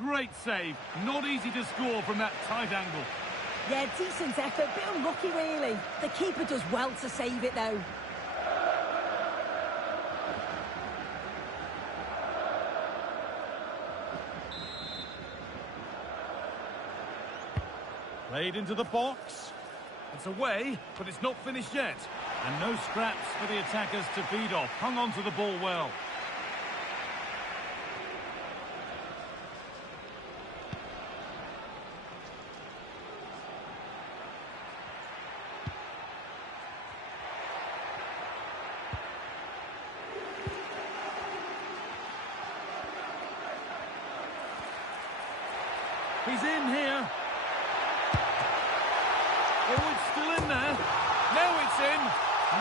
Great save. Not easy to score from that tight angle. Yeah, decent effort, bit unlucky really. The keeper does well to save it though. Played into the box. It's away, but it's not finished yet. And no scraps for the attackers to feed off. Hung on to the ball well. He's in here. Oh, it's still in there. Now it's in.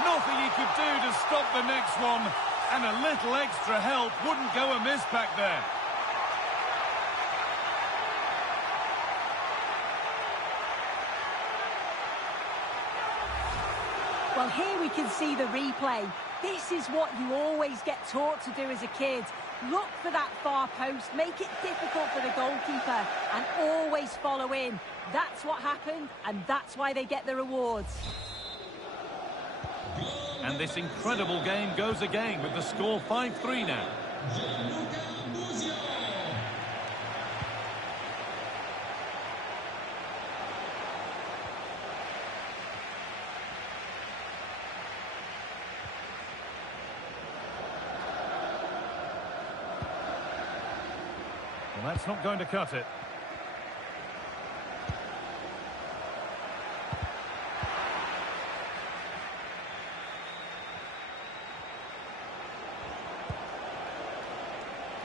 Nothing he could do to stop the next one. And a little extra help wouldn't go amiss back there. Well, here we can see the replay. This is what you always get taught to do as a kid. Look for that far post, make it difficult for the goalkeeper, and always follow in. That's what happened, and that's why they get the rewards. And this incredible game goes again with the score 5-3 now. Well, that's not going to cut it.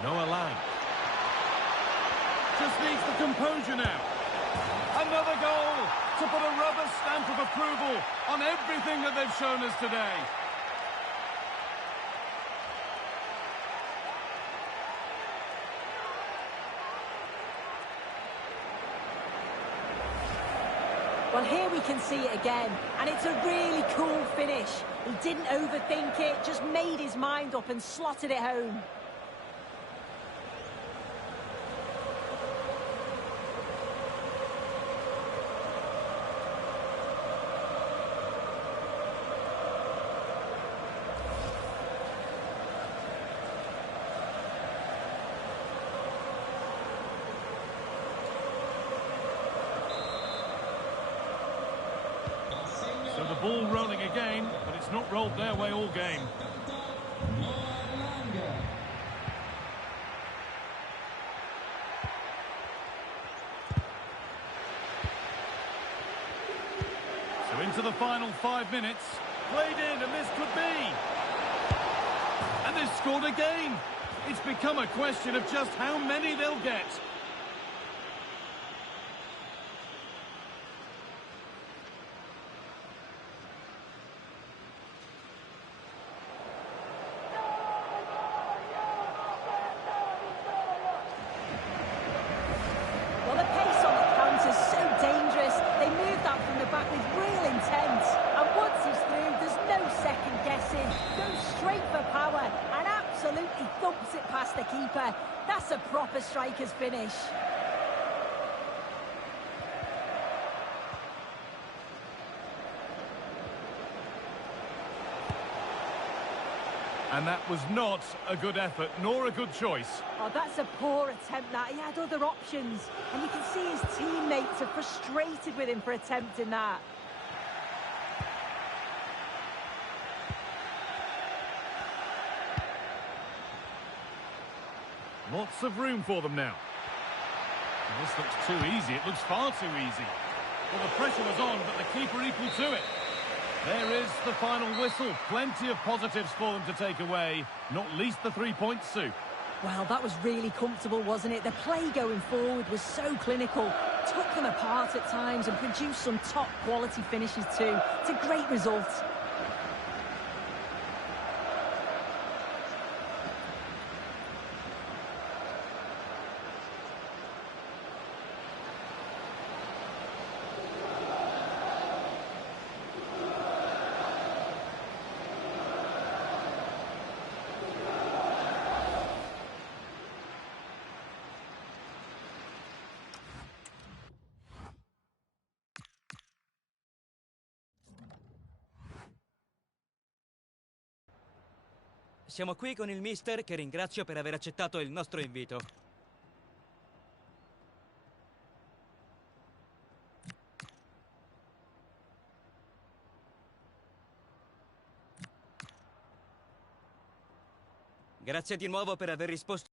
Noah Lang. Just needs the composure now. Another goal. to put a rubber stamp of approval on everything that they've shown us today. Well, here we can see it again, and it's a really cool finish. He didn't overthink it, just made his mind up and slotted it home. So the ball rolling again, but it's not rolled their way all game. So into the final 5 minutes. Played in, and this could be. And they've scored again. It's become a question of just how many they'll get. Well, the pace on the counter is so dangerous. They move that from the back with real intent. And once he's through, there's no second guessing. Goes straight for power and absolutely thumps it past the keeper. That's a proper striker's finish. And that was not a good effort, nor a good choice. Oh, that's a poor attempt, that. He had other options. And you can see his teammates are frustrated with him for attempting that. Lots of room for them now. And this looks too easy. It looks far too easy. Well, the pressure was on, but the keeper equal to it. There is the final whistle. Plenty of positives for them to take away, not least the 3 points, Sue. Well, that was really comfortable, wasn't it? The play going forward was so clinical. Took them apart at times and produced some top-quality finishes too. It's a great result. Siamo qui con il mister, che ringrazio per aver accettato il nostro invito. Grazie di nuovo per aver risposto.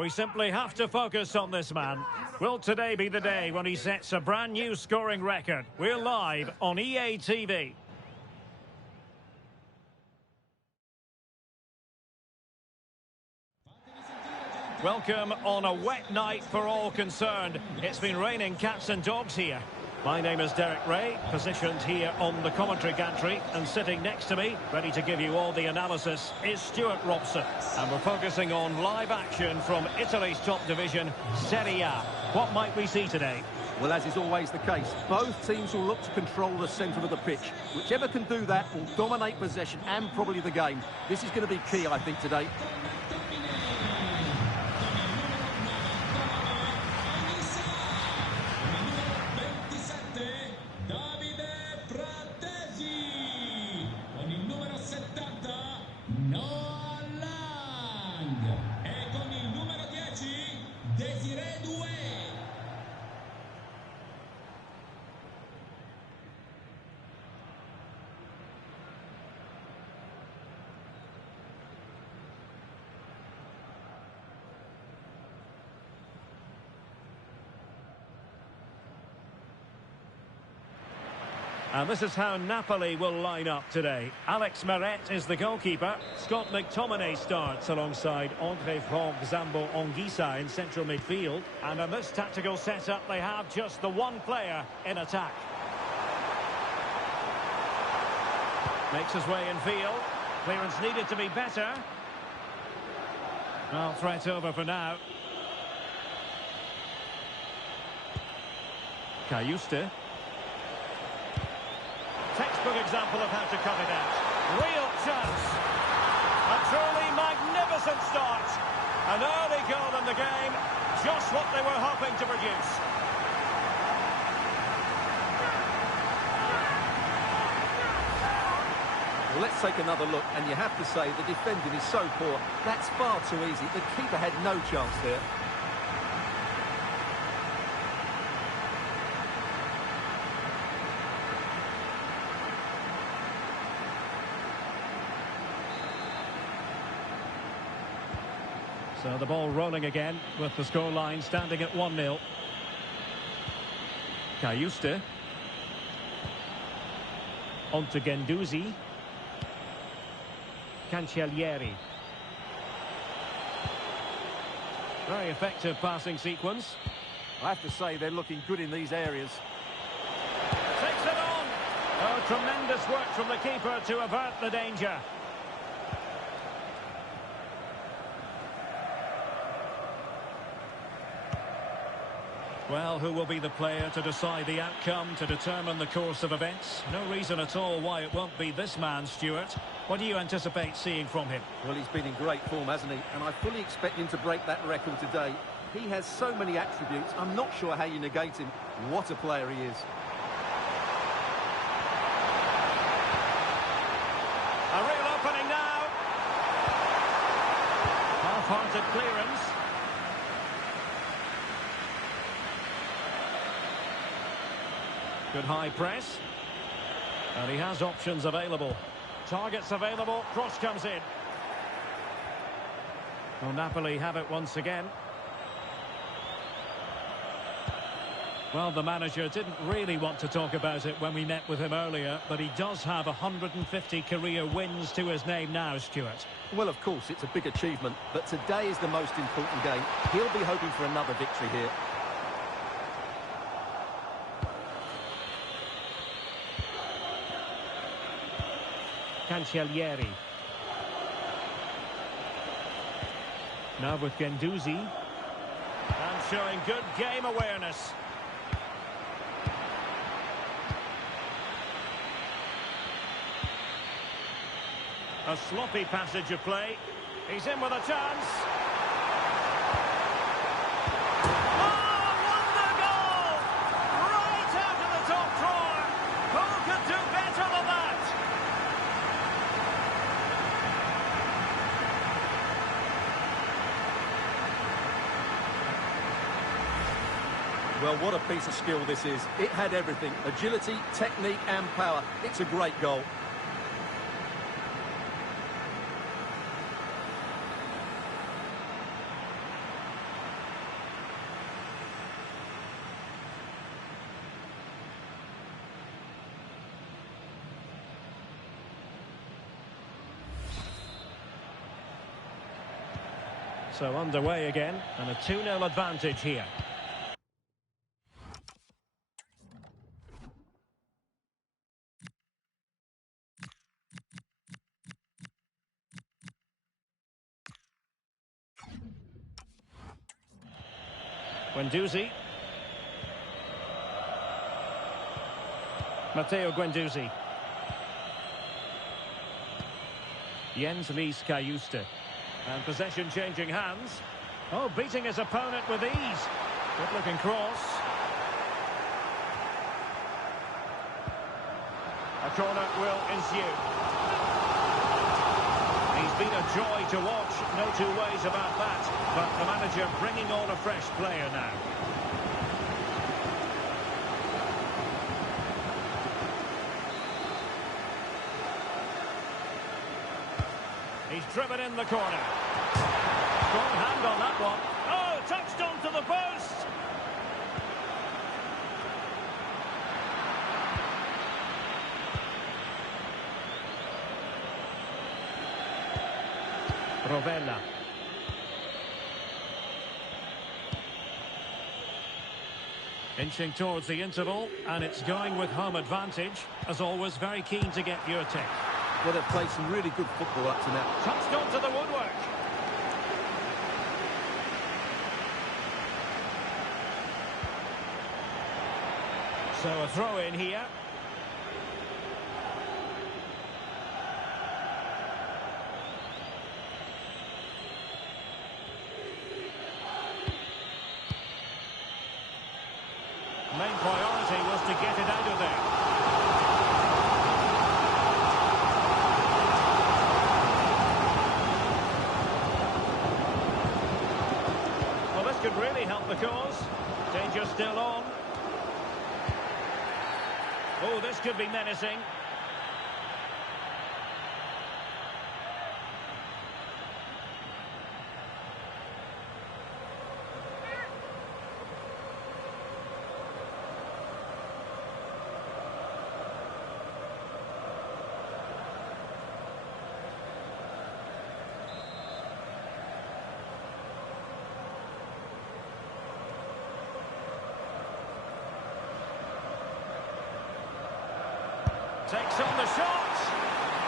We simply have to focus on this man. Will today be the day when he sets a brand new scoring record? We're live on EA TV. Welcome on a wet night for all concerned. It's been raining cats and dogs here. My name is Derek Ray, positioned here on the commentary gantry, and sitting next to me, ready to give you all the analysis, is Stuart Robson. And we're focusing on live action from Italy's top division, Serie A. What might we see today? Well, as is always the case, both teams will look to control the centre of the pitch. Whichever can do that will dominate possession and probably the game. This is going to be key, I think, today. And this is how Napoli will line up today. Alex Meret is the goalkeeper. Scott McTominay starts alongside Andre Franck Zambo Anguissa in central midfield. And in this tactical setup, they have just the one player in attack. Makes his way in field. Clearance needed to be better. Well, threat over for now. Cayuste. Textbook example of how to cut it out. Real chance. A truly magnificent start. An early goal in the game. Just what they were hoping to produce. Well, let's take another look, and you have to say the defending is so poor. That's far too easy. The keeper had no chance there. So the ball rolling again with the scoreline standing at 1-0. Cayuste. On to Guendouzi. Cancellieri. Very effective passing sequence. I have to say they're looking good in these areas. Takes it on. Oh, tremendous work from the keeper to avert the danger. Well, who will be the player to decide the outcome, to determine the course of events? No reason at all why it won't be this man, Stuart. What do you anticipate seeing from him? Well, he's been in great form, hasn't he? And I fully expect him to break that record today. He has so many attributes, I'm not sure how you negate him. What a player he is. A real opening now. Half-hearted clearance. Good high press. And he has options available. Targets available. Cross comes in. Well, Napoli have it once again. Well, the manager didn't really want to talk about it when we met with him earlier, but he does have 150 career wins to his name now, Stuart. Well, of course, it's a big achievement, but today is the most important game. He'll be hoping for another victory here. Cancellieri. Now with Guendouzi. And showing good game awareness. A sloppy passage of play. He's in with a chance. Oh, wonder goal! Right out of the top drawer. Who could do better than that? Well, what a piece of skill this is. It had everything. Agility, technique and power. It's a great goal. So underway again, and a 2-0 advantage here. Guendouzi. Matteo Guendouzi. Jens Lees Kajuste. And possession changing hands. Oh, beating his opponent with ease. Good looking cross. A corner will ensue. He's been a joy to watch, no two ways about that. But the manager bringing on a fresh player now. He's driven in the corner. Strong hand on that one. Oh, touched onto the post. Rovella. Inching towards the interval, and it's going with home advantage. As always, very keen to get your take. Well, they've played some really good football up to now. Touched onto the woodwork. So a throw in here. Main priority was to get it out of there. Well, this could really help the cause. Danger still on. Oh, this could be menacing. Takes on the shot.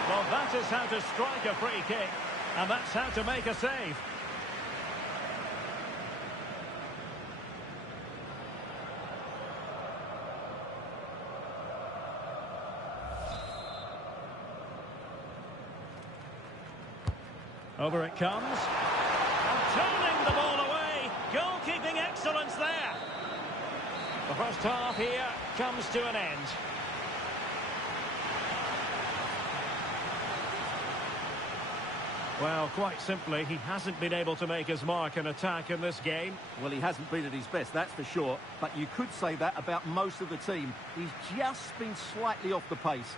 Well, that is how to strike a free kick. And that's how to make a save. Over it comes. And turning the ball away. Goalkeeping excellence there. The first half here comes to an end. Well, quite simply, he hasn't been able to make his mark and attack in this game. Well, he hasn't been at his best, that's for sure. But you could say that about most of the team. He's just been slightly off the pace.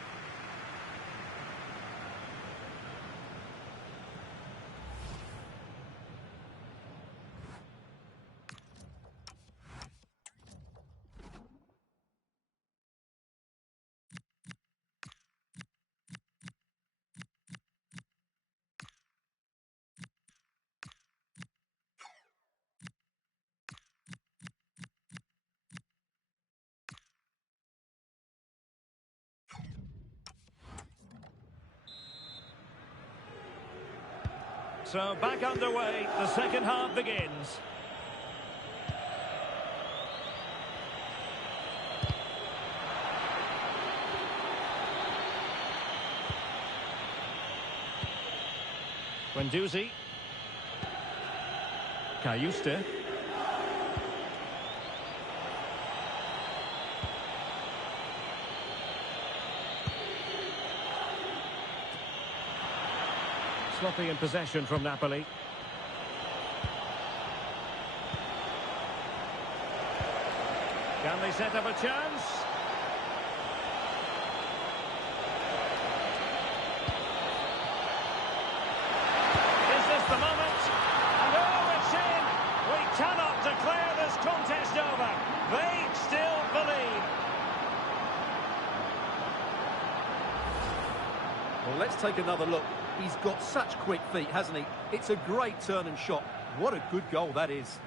So back underway, the second half begins. Guendouzi. Kajuste. Sloppy in possession from Napoli. Can they set up a chance? Is this the moment? And oh, it's in! We cannot declare this contest over. They still believe. Well, let's take another look. He's got such quick feet, hasn't he? It's a great turn and shot. What a good goal that is.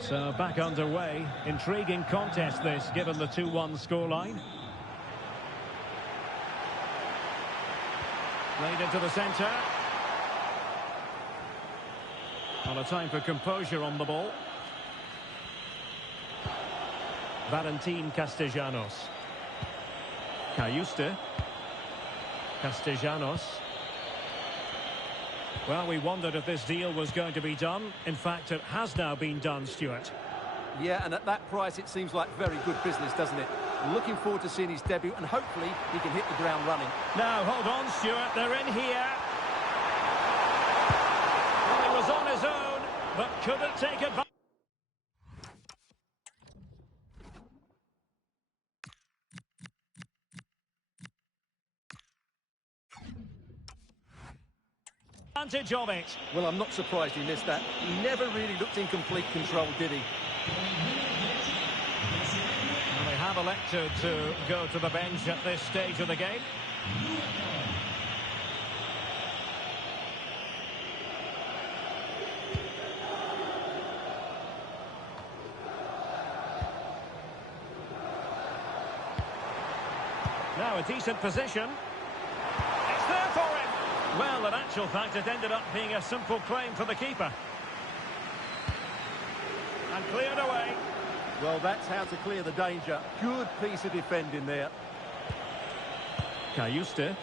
So back underway. Intriguing contest this, given the 2-1 scoreline. Played into the centre. Not a time for composure on the ball. Valentin Castellanos. Cayuste. Castellanos. Well, we wondered if this deal was going to be done. In fact, it has now been done, Stuart. Yeah, and at that price, it seems like very good business, doesn't it? Looking forward to seeing his debut, and hopefully he can hit the ground running. Now, hold on, Stuart. They're in here. Well, he was on his own, but couldn't take advantage. Of it. Well, I'm not surprised he missed that. He never really looked in complete control, did he? Well, they have elected to go to the bench at this stage of the game. Now a decent position. It's there for him. Well, in actual fact, it ended up being a simple claim for the keeper. And cleared away. Well, that's how to clear the danger. Good piece of defending there. Cayuste.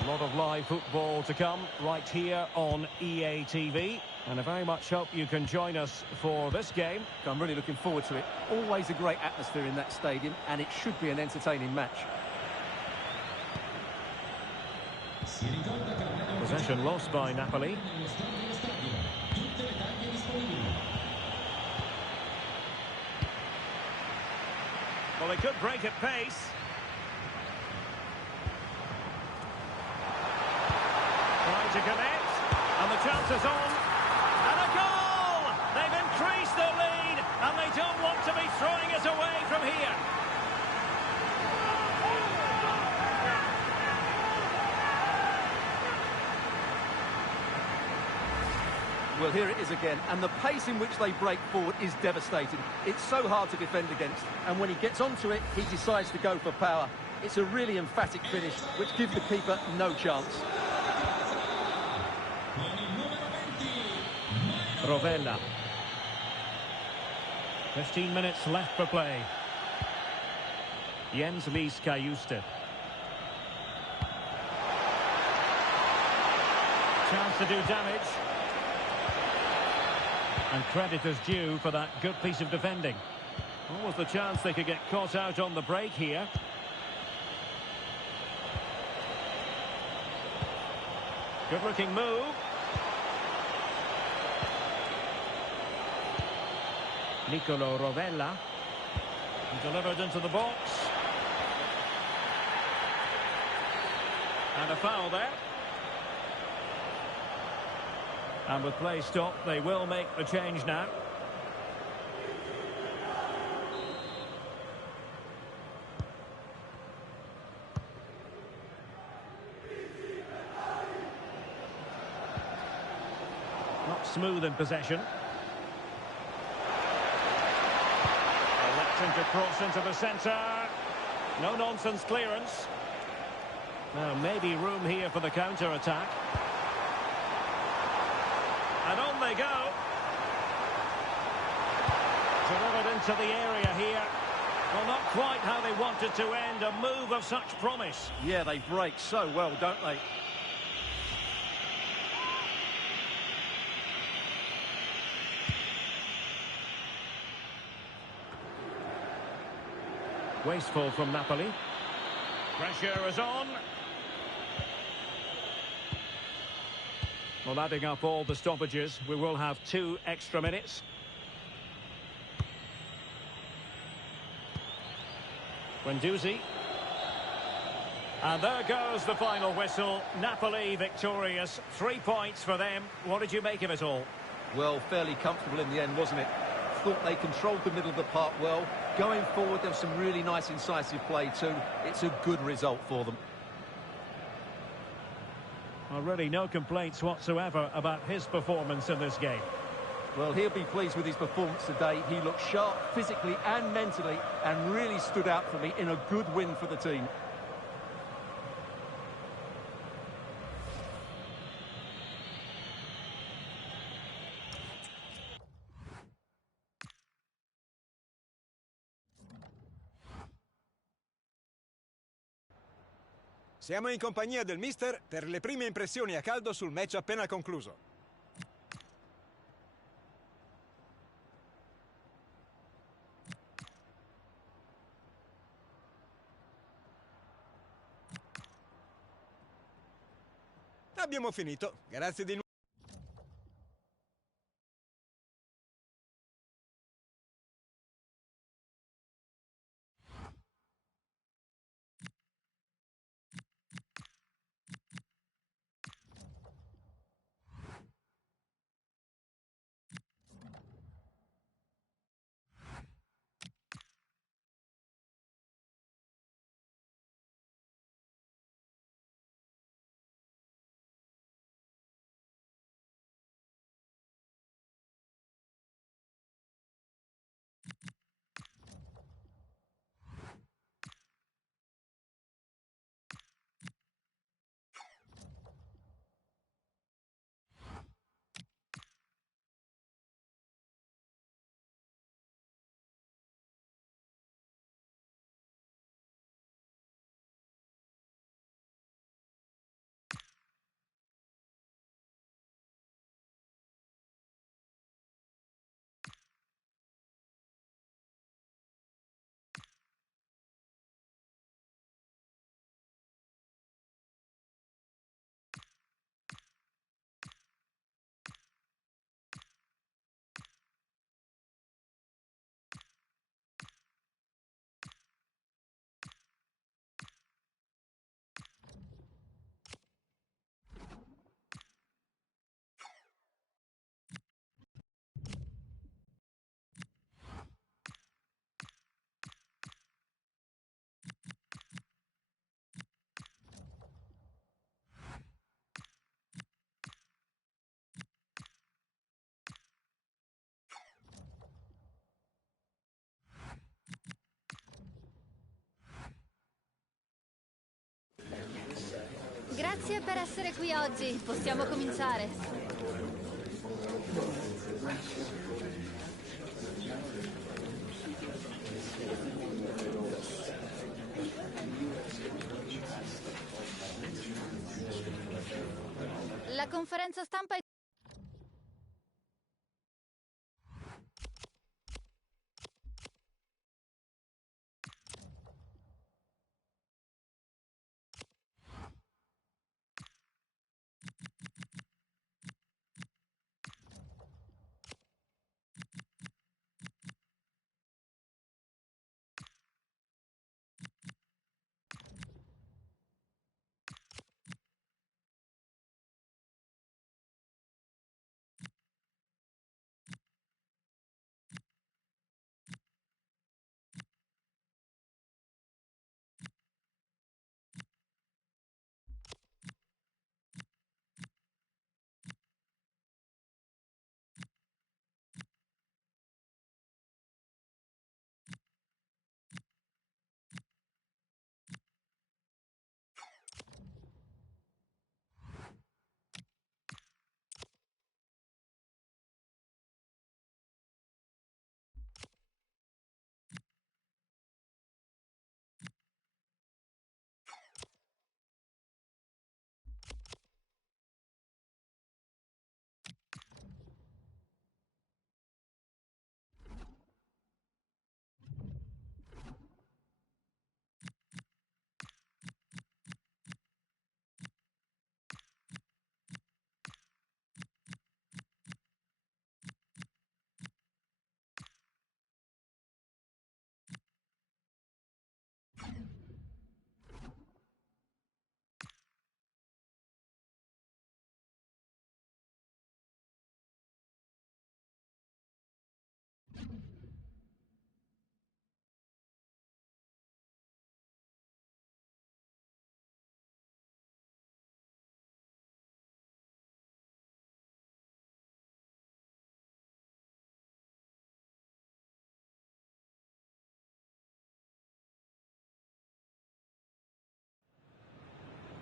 A lot of live football to come right here on EA TV. And I very much hope you can join us for this game. I'm really looking forward to it. Always a great atmosphere in that stadium, and it should be an entertaining match. Possession lost by Napoli. Well, they could break at pace. Trying to connect. And the chance is on. And a goal! They've increased their lead, and they don't want to be throwing it away from here. Well, here it is again, and the pace in which they break forward is devastating. It's so hard to defend against, and when he gets onto it, he decides to go for power. It's a really emphatic finish, which gives the keeper no chance. Rovella. 15 minutes left for play. Jens Lys Cayuste. Chance to do damage. And credit is due for that good piece of defending. What was the chance they could get caught out on the break here? Good looking move. Nicolo Rovella. Delivered into the box. And a foul there. And with play stopped, they will make the change now. Not smooth in possession. Electing to cross into the centre. No nonsense clearance. Now maybe room here for the counter-attack. And on they go. Delivered into the area here. Well, not quite how they wanted to end a move of such promise. Yeah, they break so well, don't they? Wasteful from Napoli. Pressure is on. Well, adding up all the stoppages, we will have 2 extra minutes. Guendouzi. And there goes the final whistle. Napoli victorious. 3 points for them. What did you make of it all? Well, fairly comfortable in the end, wasn't it? Thought they controlled the middle of the park well. Going forward, there's some really nice incisive play too. It's a good result for them. Well, really no complaints whatsoever about his performance in this game. Well, he'll be pleased with his performance today. He looked sharp physically and mentally and really stood out for me in a good win for the team. Siamo in compagnia del mister per le prime impressioni a caldo sul match appena concluso. Abbiamo finito, grazie di nuovo. Grazie per essere qui oggi. Possiamo cominciare. La conferenza stampa è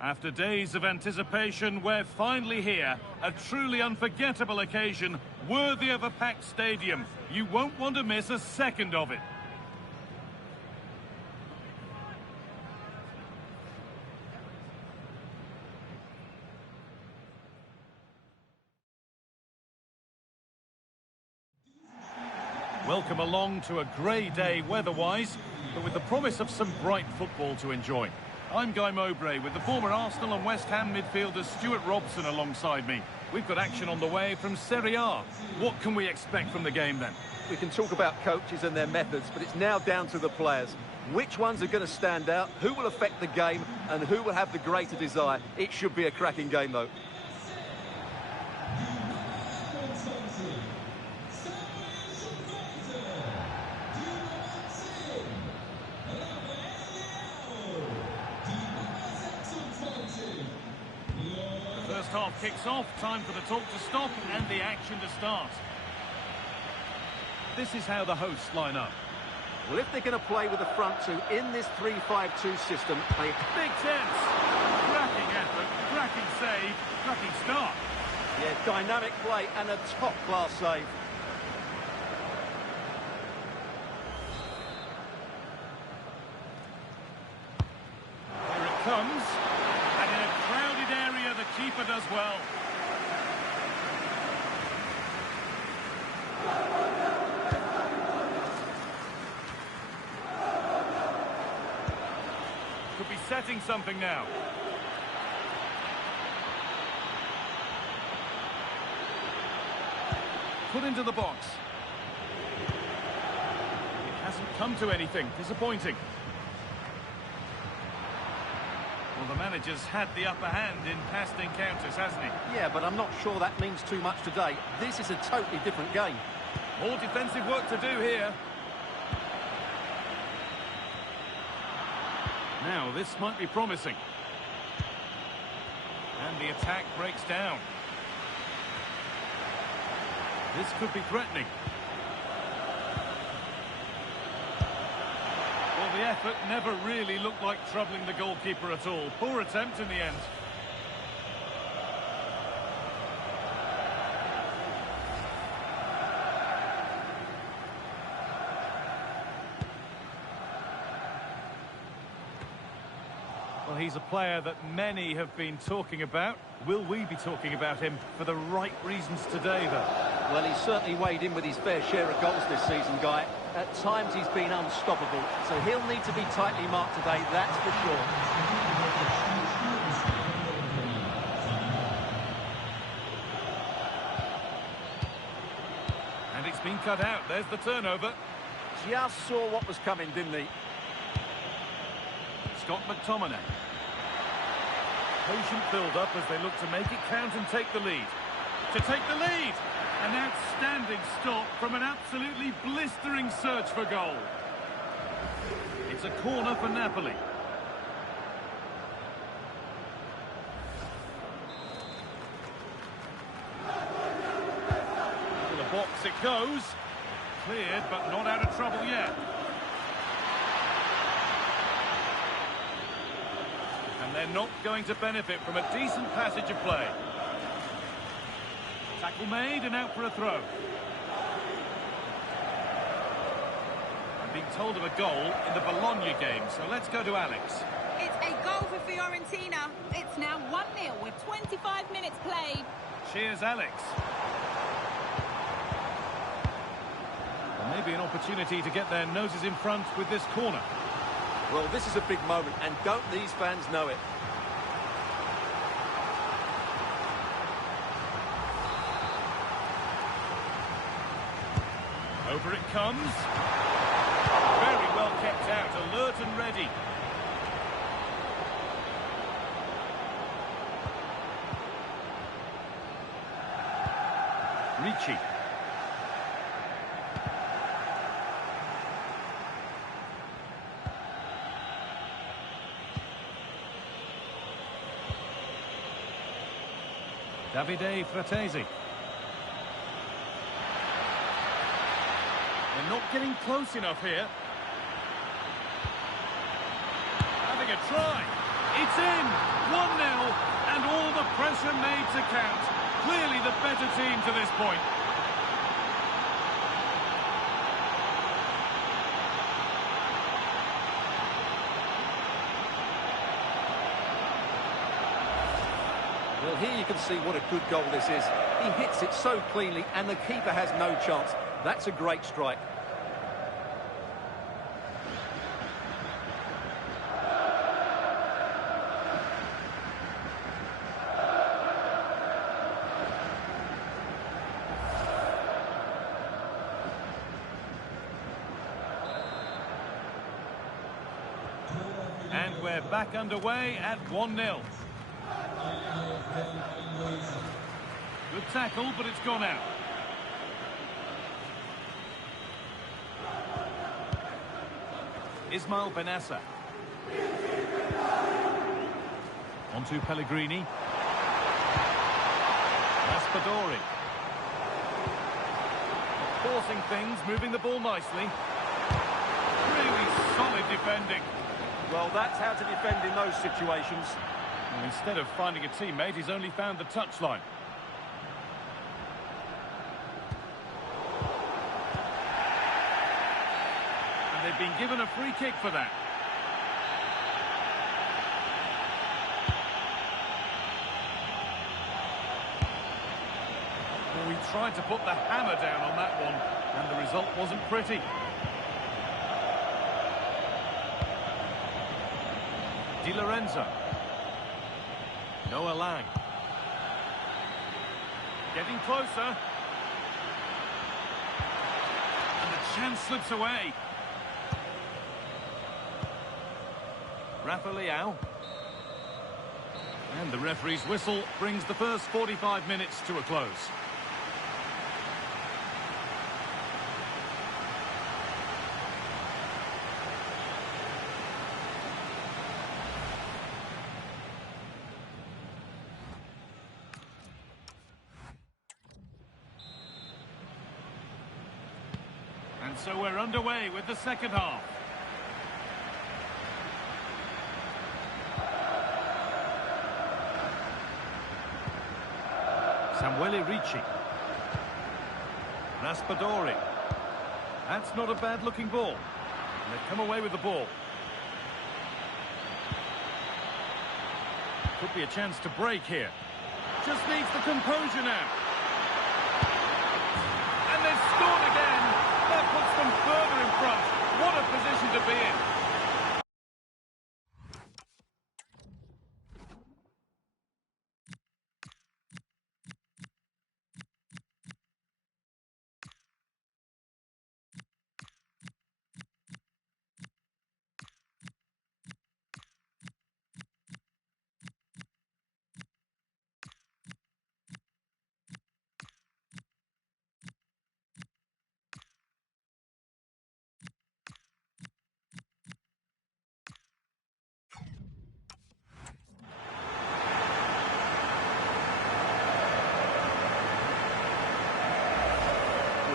After days of anticipation, we're finally here. A truly unforgettable occasion, worthy of a packed stadium. You won't want to miss a second of it. Welcome along to a grey day weather-wise, but with the promise of some bright football to enjoy. I'm Guy Mowbray with the former Arsenal and West Ham midfielder Stuart Robson alongside me. We've got action on the way from Serie A. What can we expect from the game then? We can talk about coaches and their methods, but it's now down to the players. Which ones are going to stand out, who will affect the game, and who will have the greater desire? It should be a cracking game, though. First half kicks off, time for the talk to stop and the action to start. This is how the hosts line up. Well, if they're going to play with the front two in this 3-5-2 system, they... Big chance! Cracking effort, cracking save, cracking start. Yeah, dynamic play and a top-class save. Here it comes. And in a crowded area, the keeper does well. Could be setting something now. Put into the box. It hasn't come to anything. Disappointing. Well, the manager's had the upper hand in past encounters, hasn't he? Yeah, but I'm not sure that means too much today. This is a totally different game. More defensive work to do here. Now, this might be promising. And the attack breaks down. This could be threatening. Well, the effort never really looked like troubling the goalkeeper at all. Poor attempt in the end. Well, he's a player that many have been talking about. Will we be talking about him for the right reasons today, though? Well, he's certainly weighed in with his fair share of goals this season, Guy. At times he's been unstoppable, so he'll need to be tightly marked today, that's for sure. And it's been cut out. There's the turnover. Just saw what was coming, didn't he? Scott McTominay. Patient build-up as they look to make it count and take the lead. To take the lead! An outstanding stop from an absolutely blistering search for goal. It's a corner for Napoli. To the box it goes. Cleared, but not out of trouble yet. And they're not going to benefit from a decent passage of play. Tackle made and out for a throw. I'm being told of a goal in the Bologna game, so let's go to Alex. It's a goal for Fiorentina. It's now 1-0 with 25 minutes played. Cheers, Alex. Well, maybe an opportunity to get their noses in front with this corner. Well, this is a big moment, and don't these fans know it? Over it comes. Very well kept out, alert and ready. Ricci. Davide Fratesi. They're not getting close enough here. Having a try. It's in! 1-0, and all the pressure made to count. Clearly the better team to this point. Well, here you can see what a good goal this is. He hits it so cleanly, and the keeper has no chance. That's a great strike. And we're back underway at 1-0. Good tackle, but it's gone out. Ismail Benassa. Onto Pellegrini. Raspadori. Forcing things, moving the ball nicely. Really solid defending. Well, that's how to defend in those situations. And instead of finding a teammate, he's only found the touchline. And they've been given a free kick for that. Well, we tried to put the hammer down on that one, and the result wasn't pretty. Di Lorenzo. Noah Lang. Getting closer. And the chance slips away. Rafa Leao. And the referee's whistle brings the first 45 minutes to a close. And so we're underway with the second half. Samuele Ricci. Raspadori. That's not a bad-looking ball. And they've come away with the ball. Could be a chance to break here. Just needs the composure now. And they've scored again. That puts them further in front. What a position to be in.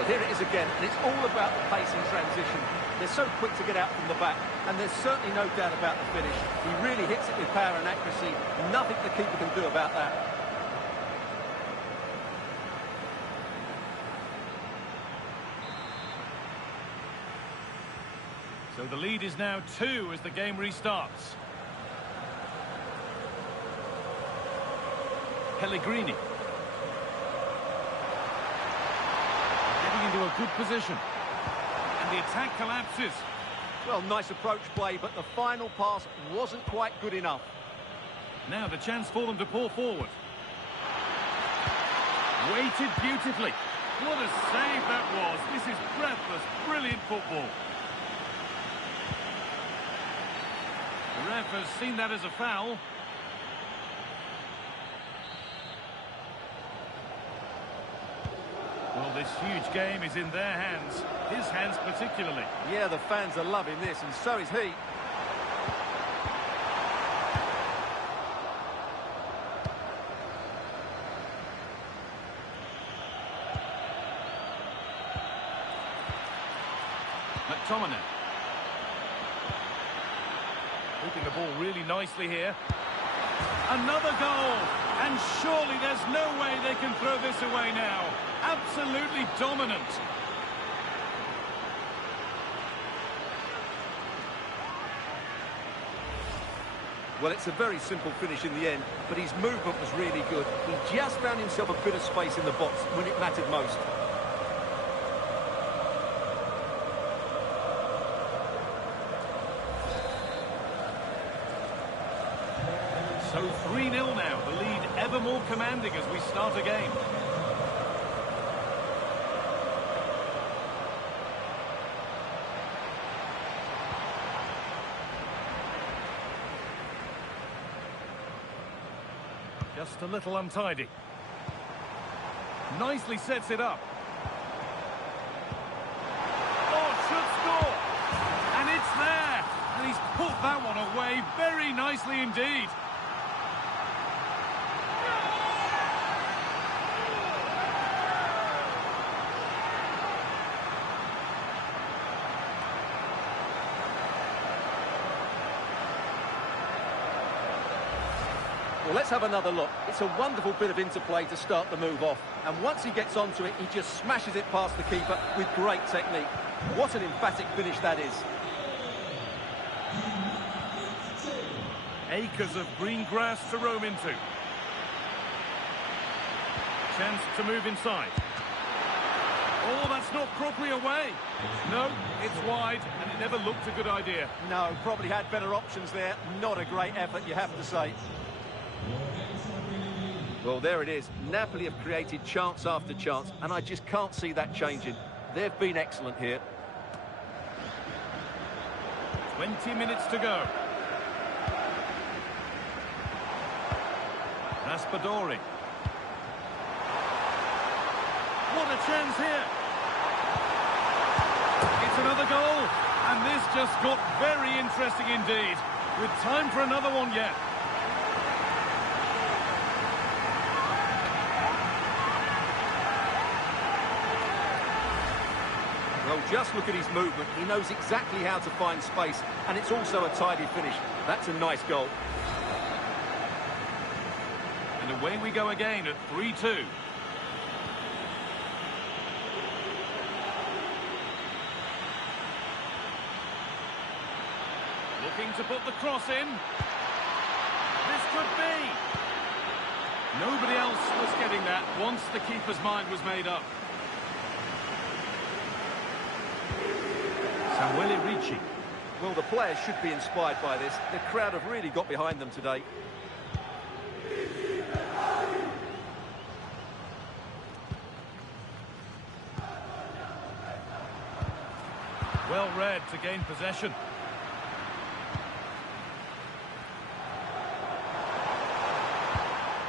Here it is again, and it's all about the pace in transition. They're so quick to get out from the back, and there's certainly no doubt about the finish. He really hits it with power and accuracy. Nothing the keeper can do about that. So the lead is now 2 as the game restarts. Pellegrini. Into a good position. And the attack collapses. Well, nice approach play, but the final pass wasn't quite good enough. Now the chance for them to pull forward. Weighted beautifully. What a save that was. This is breathless, brilliant football. The ref has seen that as a foul. Well, this huge game is in their hands. His hands particularly. Yeah, the fans are loving this, and so is he. McTominay. Keeping the ball really nicely here. Another goal! And surely there's no way they can throw this away now. Absolutely dominant. Well, it's a very simple finish in the end, but his movement was really good. He just found himself a bit of space in the box when it mattered most. So 3-0 now, the lead ever more commanding as we start again. Just a little untidy. Nicely sets it up. Oh, should score! And it's there! And he's put that one away very nicely indeed. Well, let's have another look. It's a wonderful bit of interplay to start the move off. And once he gets onto it, he just smashes it past the keeper with great technique. What an emphatic finish that is. Acres of green grass to roam into. Chance to move inside. Oh, that's not properly away. No, it's wide, and it never looked a good idea. No, probably had better options there. Not a great effort, you have to say. Well, there it is. Napoli have created chance after chance, and I just can't see that changing. They've been excellent here. 20 minutes to go. Raspadori. What a chance here. It's another goal. And this just got very interesting indeed. With time for another one yet. Well, just look at his movement. He knows exactly how to find space, and it's also a tidy finish. That's a nice goal. And away we go again at 3-2. Looking to put the cross in. This could be. Nobody else was getting that once the keeper's mind was made up. Ricci. Well, the players should be inspired by this. The crowd have really got behind them today. Well read to gain possession.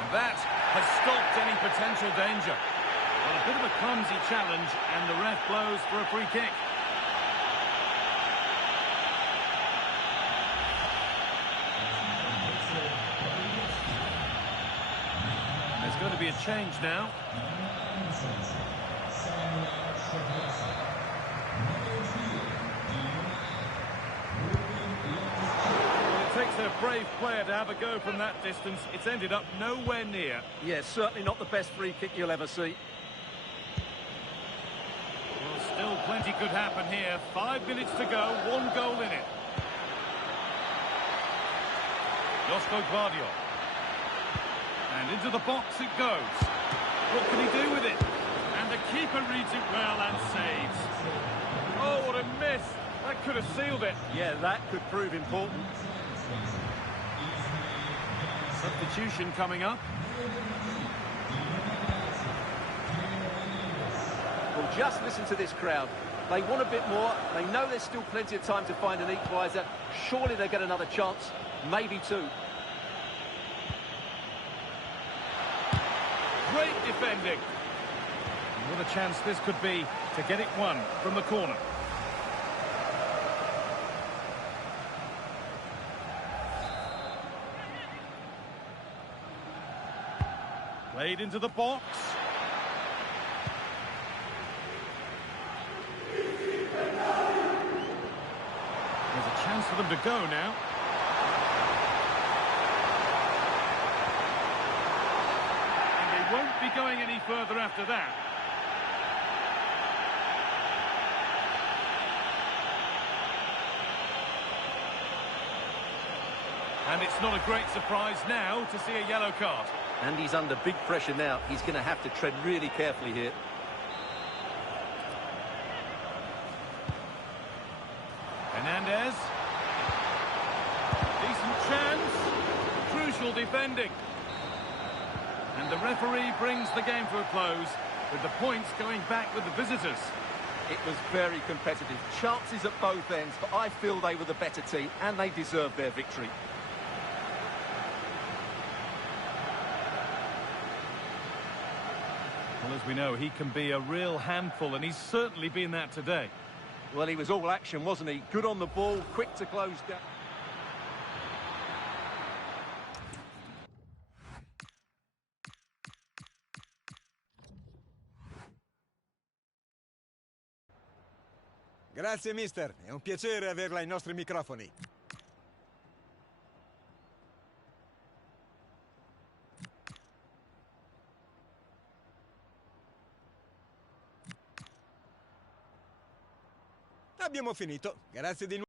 And that has stopped any potential danger. Well, a bit of a clumsy challenge, and the ref blows for a free kick. There's going to be a change now. Well, it takes a brave player to have a go from that distance. It's ended up nowhere near. Yeah, certainly not the best free kick you'll ever see. Well, still plenty could happen here. 5 minutes to go, 1 goal in it. Josko Gvardiol. And into the box it goes. What can he do with it? And the keeper reads it well and saves. Oh, what a miss. That could have sealed it. Yeah, that could prove important. Substitution coming up. Well, just listen to this crowd. They want a bit more. They know there's still plenty of time to find an equaliser. Surely they'll get another chance, maybe 2. Great defending. What a chance this could be to get it won from the corner. Played into the box. There's a chance for them to go now. won't be going any further after that. And it's not a great surprise now to see a yellow card. And he's under big pressure now. He's going to have to tread really carefully here. Hernandez. Decent chance. Crucial defending. And the referee brings the game to a close, with the points going back with the visitors. It was very competitive. Chances at both ends, but I feel they were the better team, and they deserved their victory. Well, as we know, he can be a real handful, and he's certainly been that today. Well, he was all action, wasn't he? Good on the ball, quick to close down. Grazie, mister. È un piacere averla ai nostri microfoni. Abbiamo finito. Grazie di nuovo.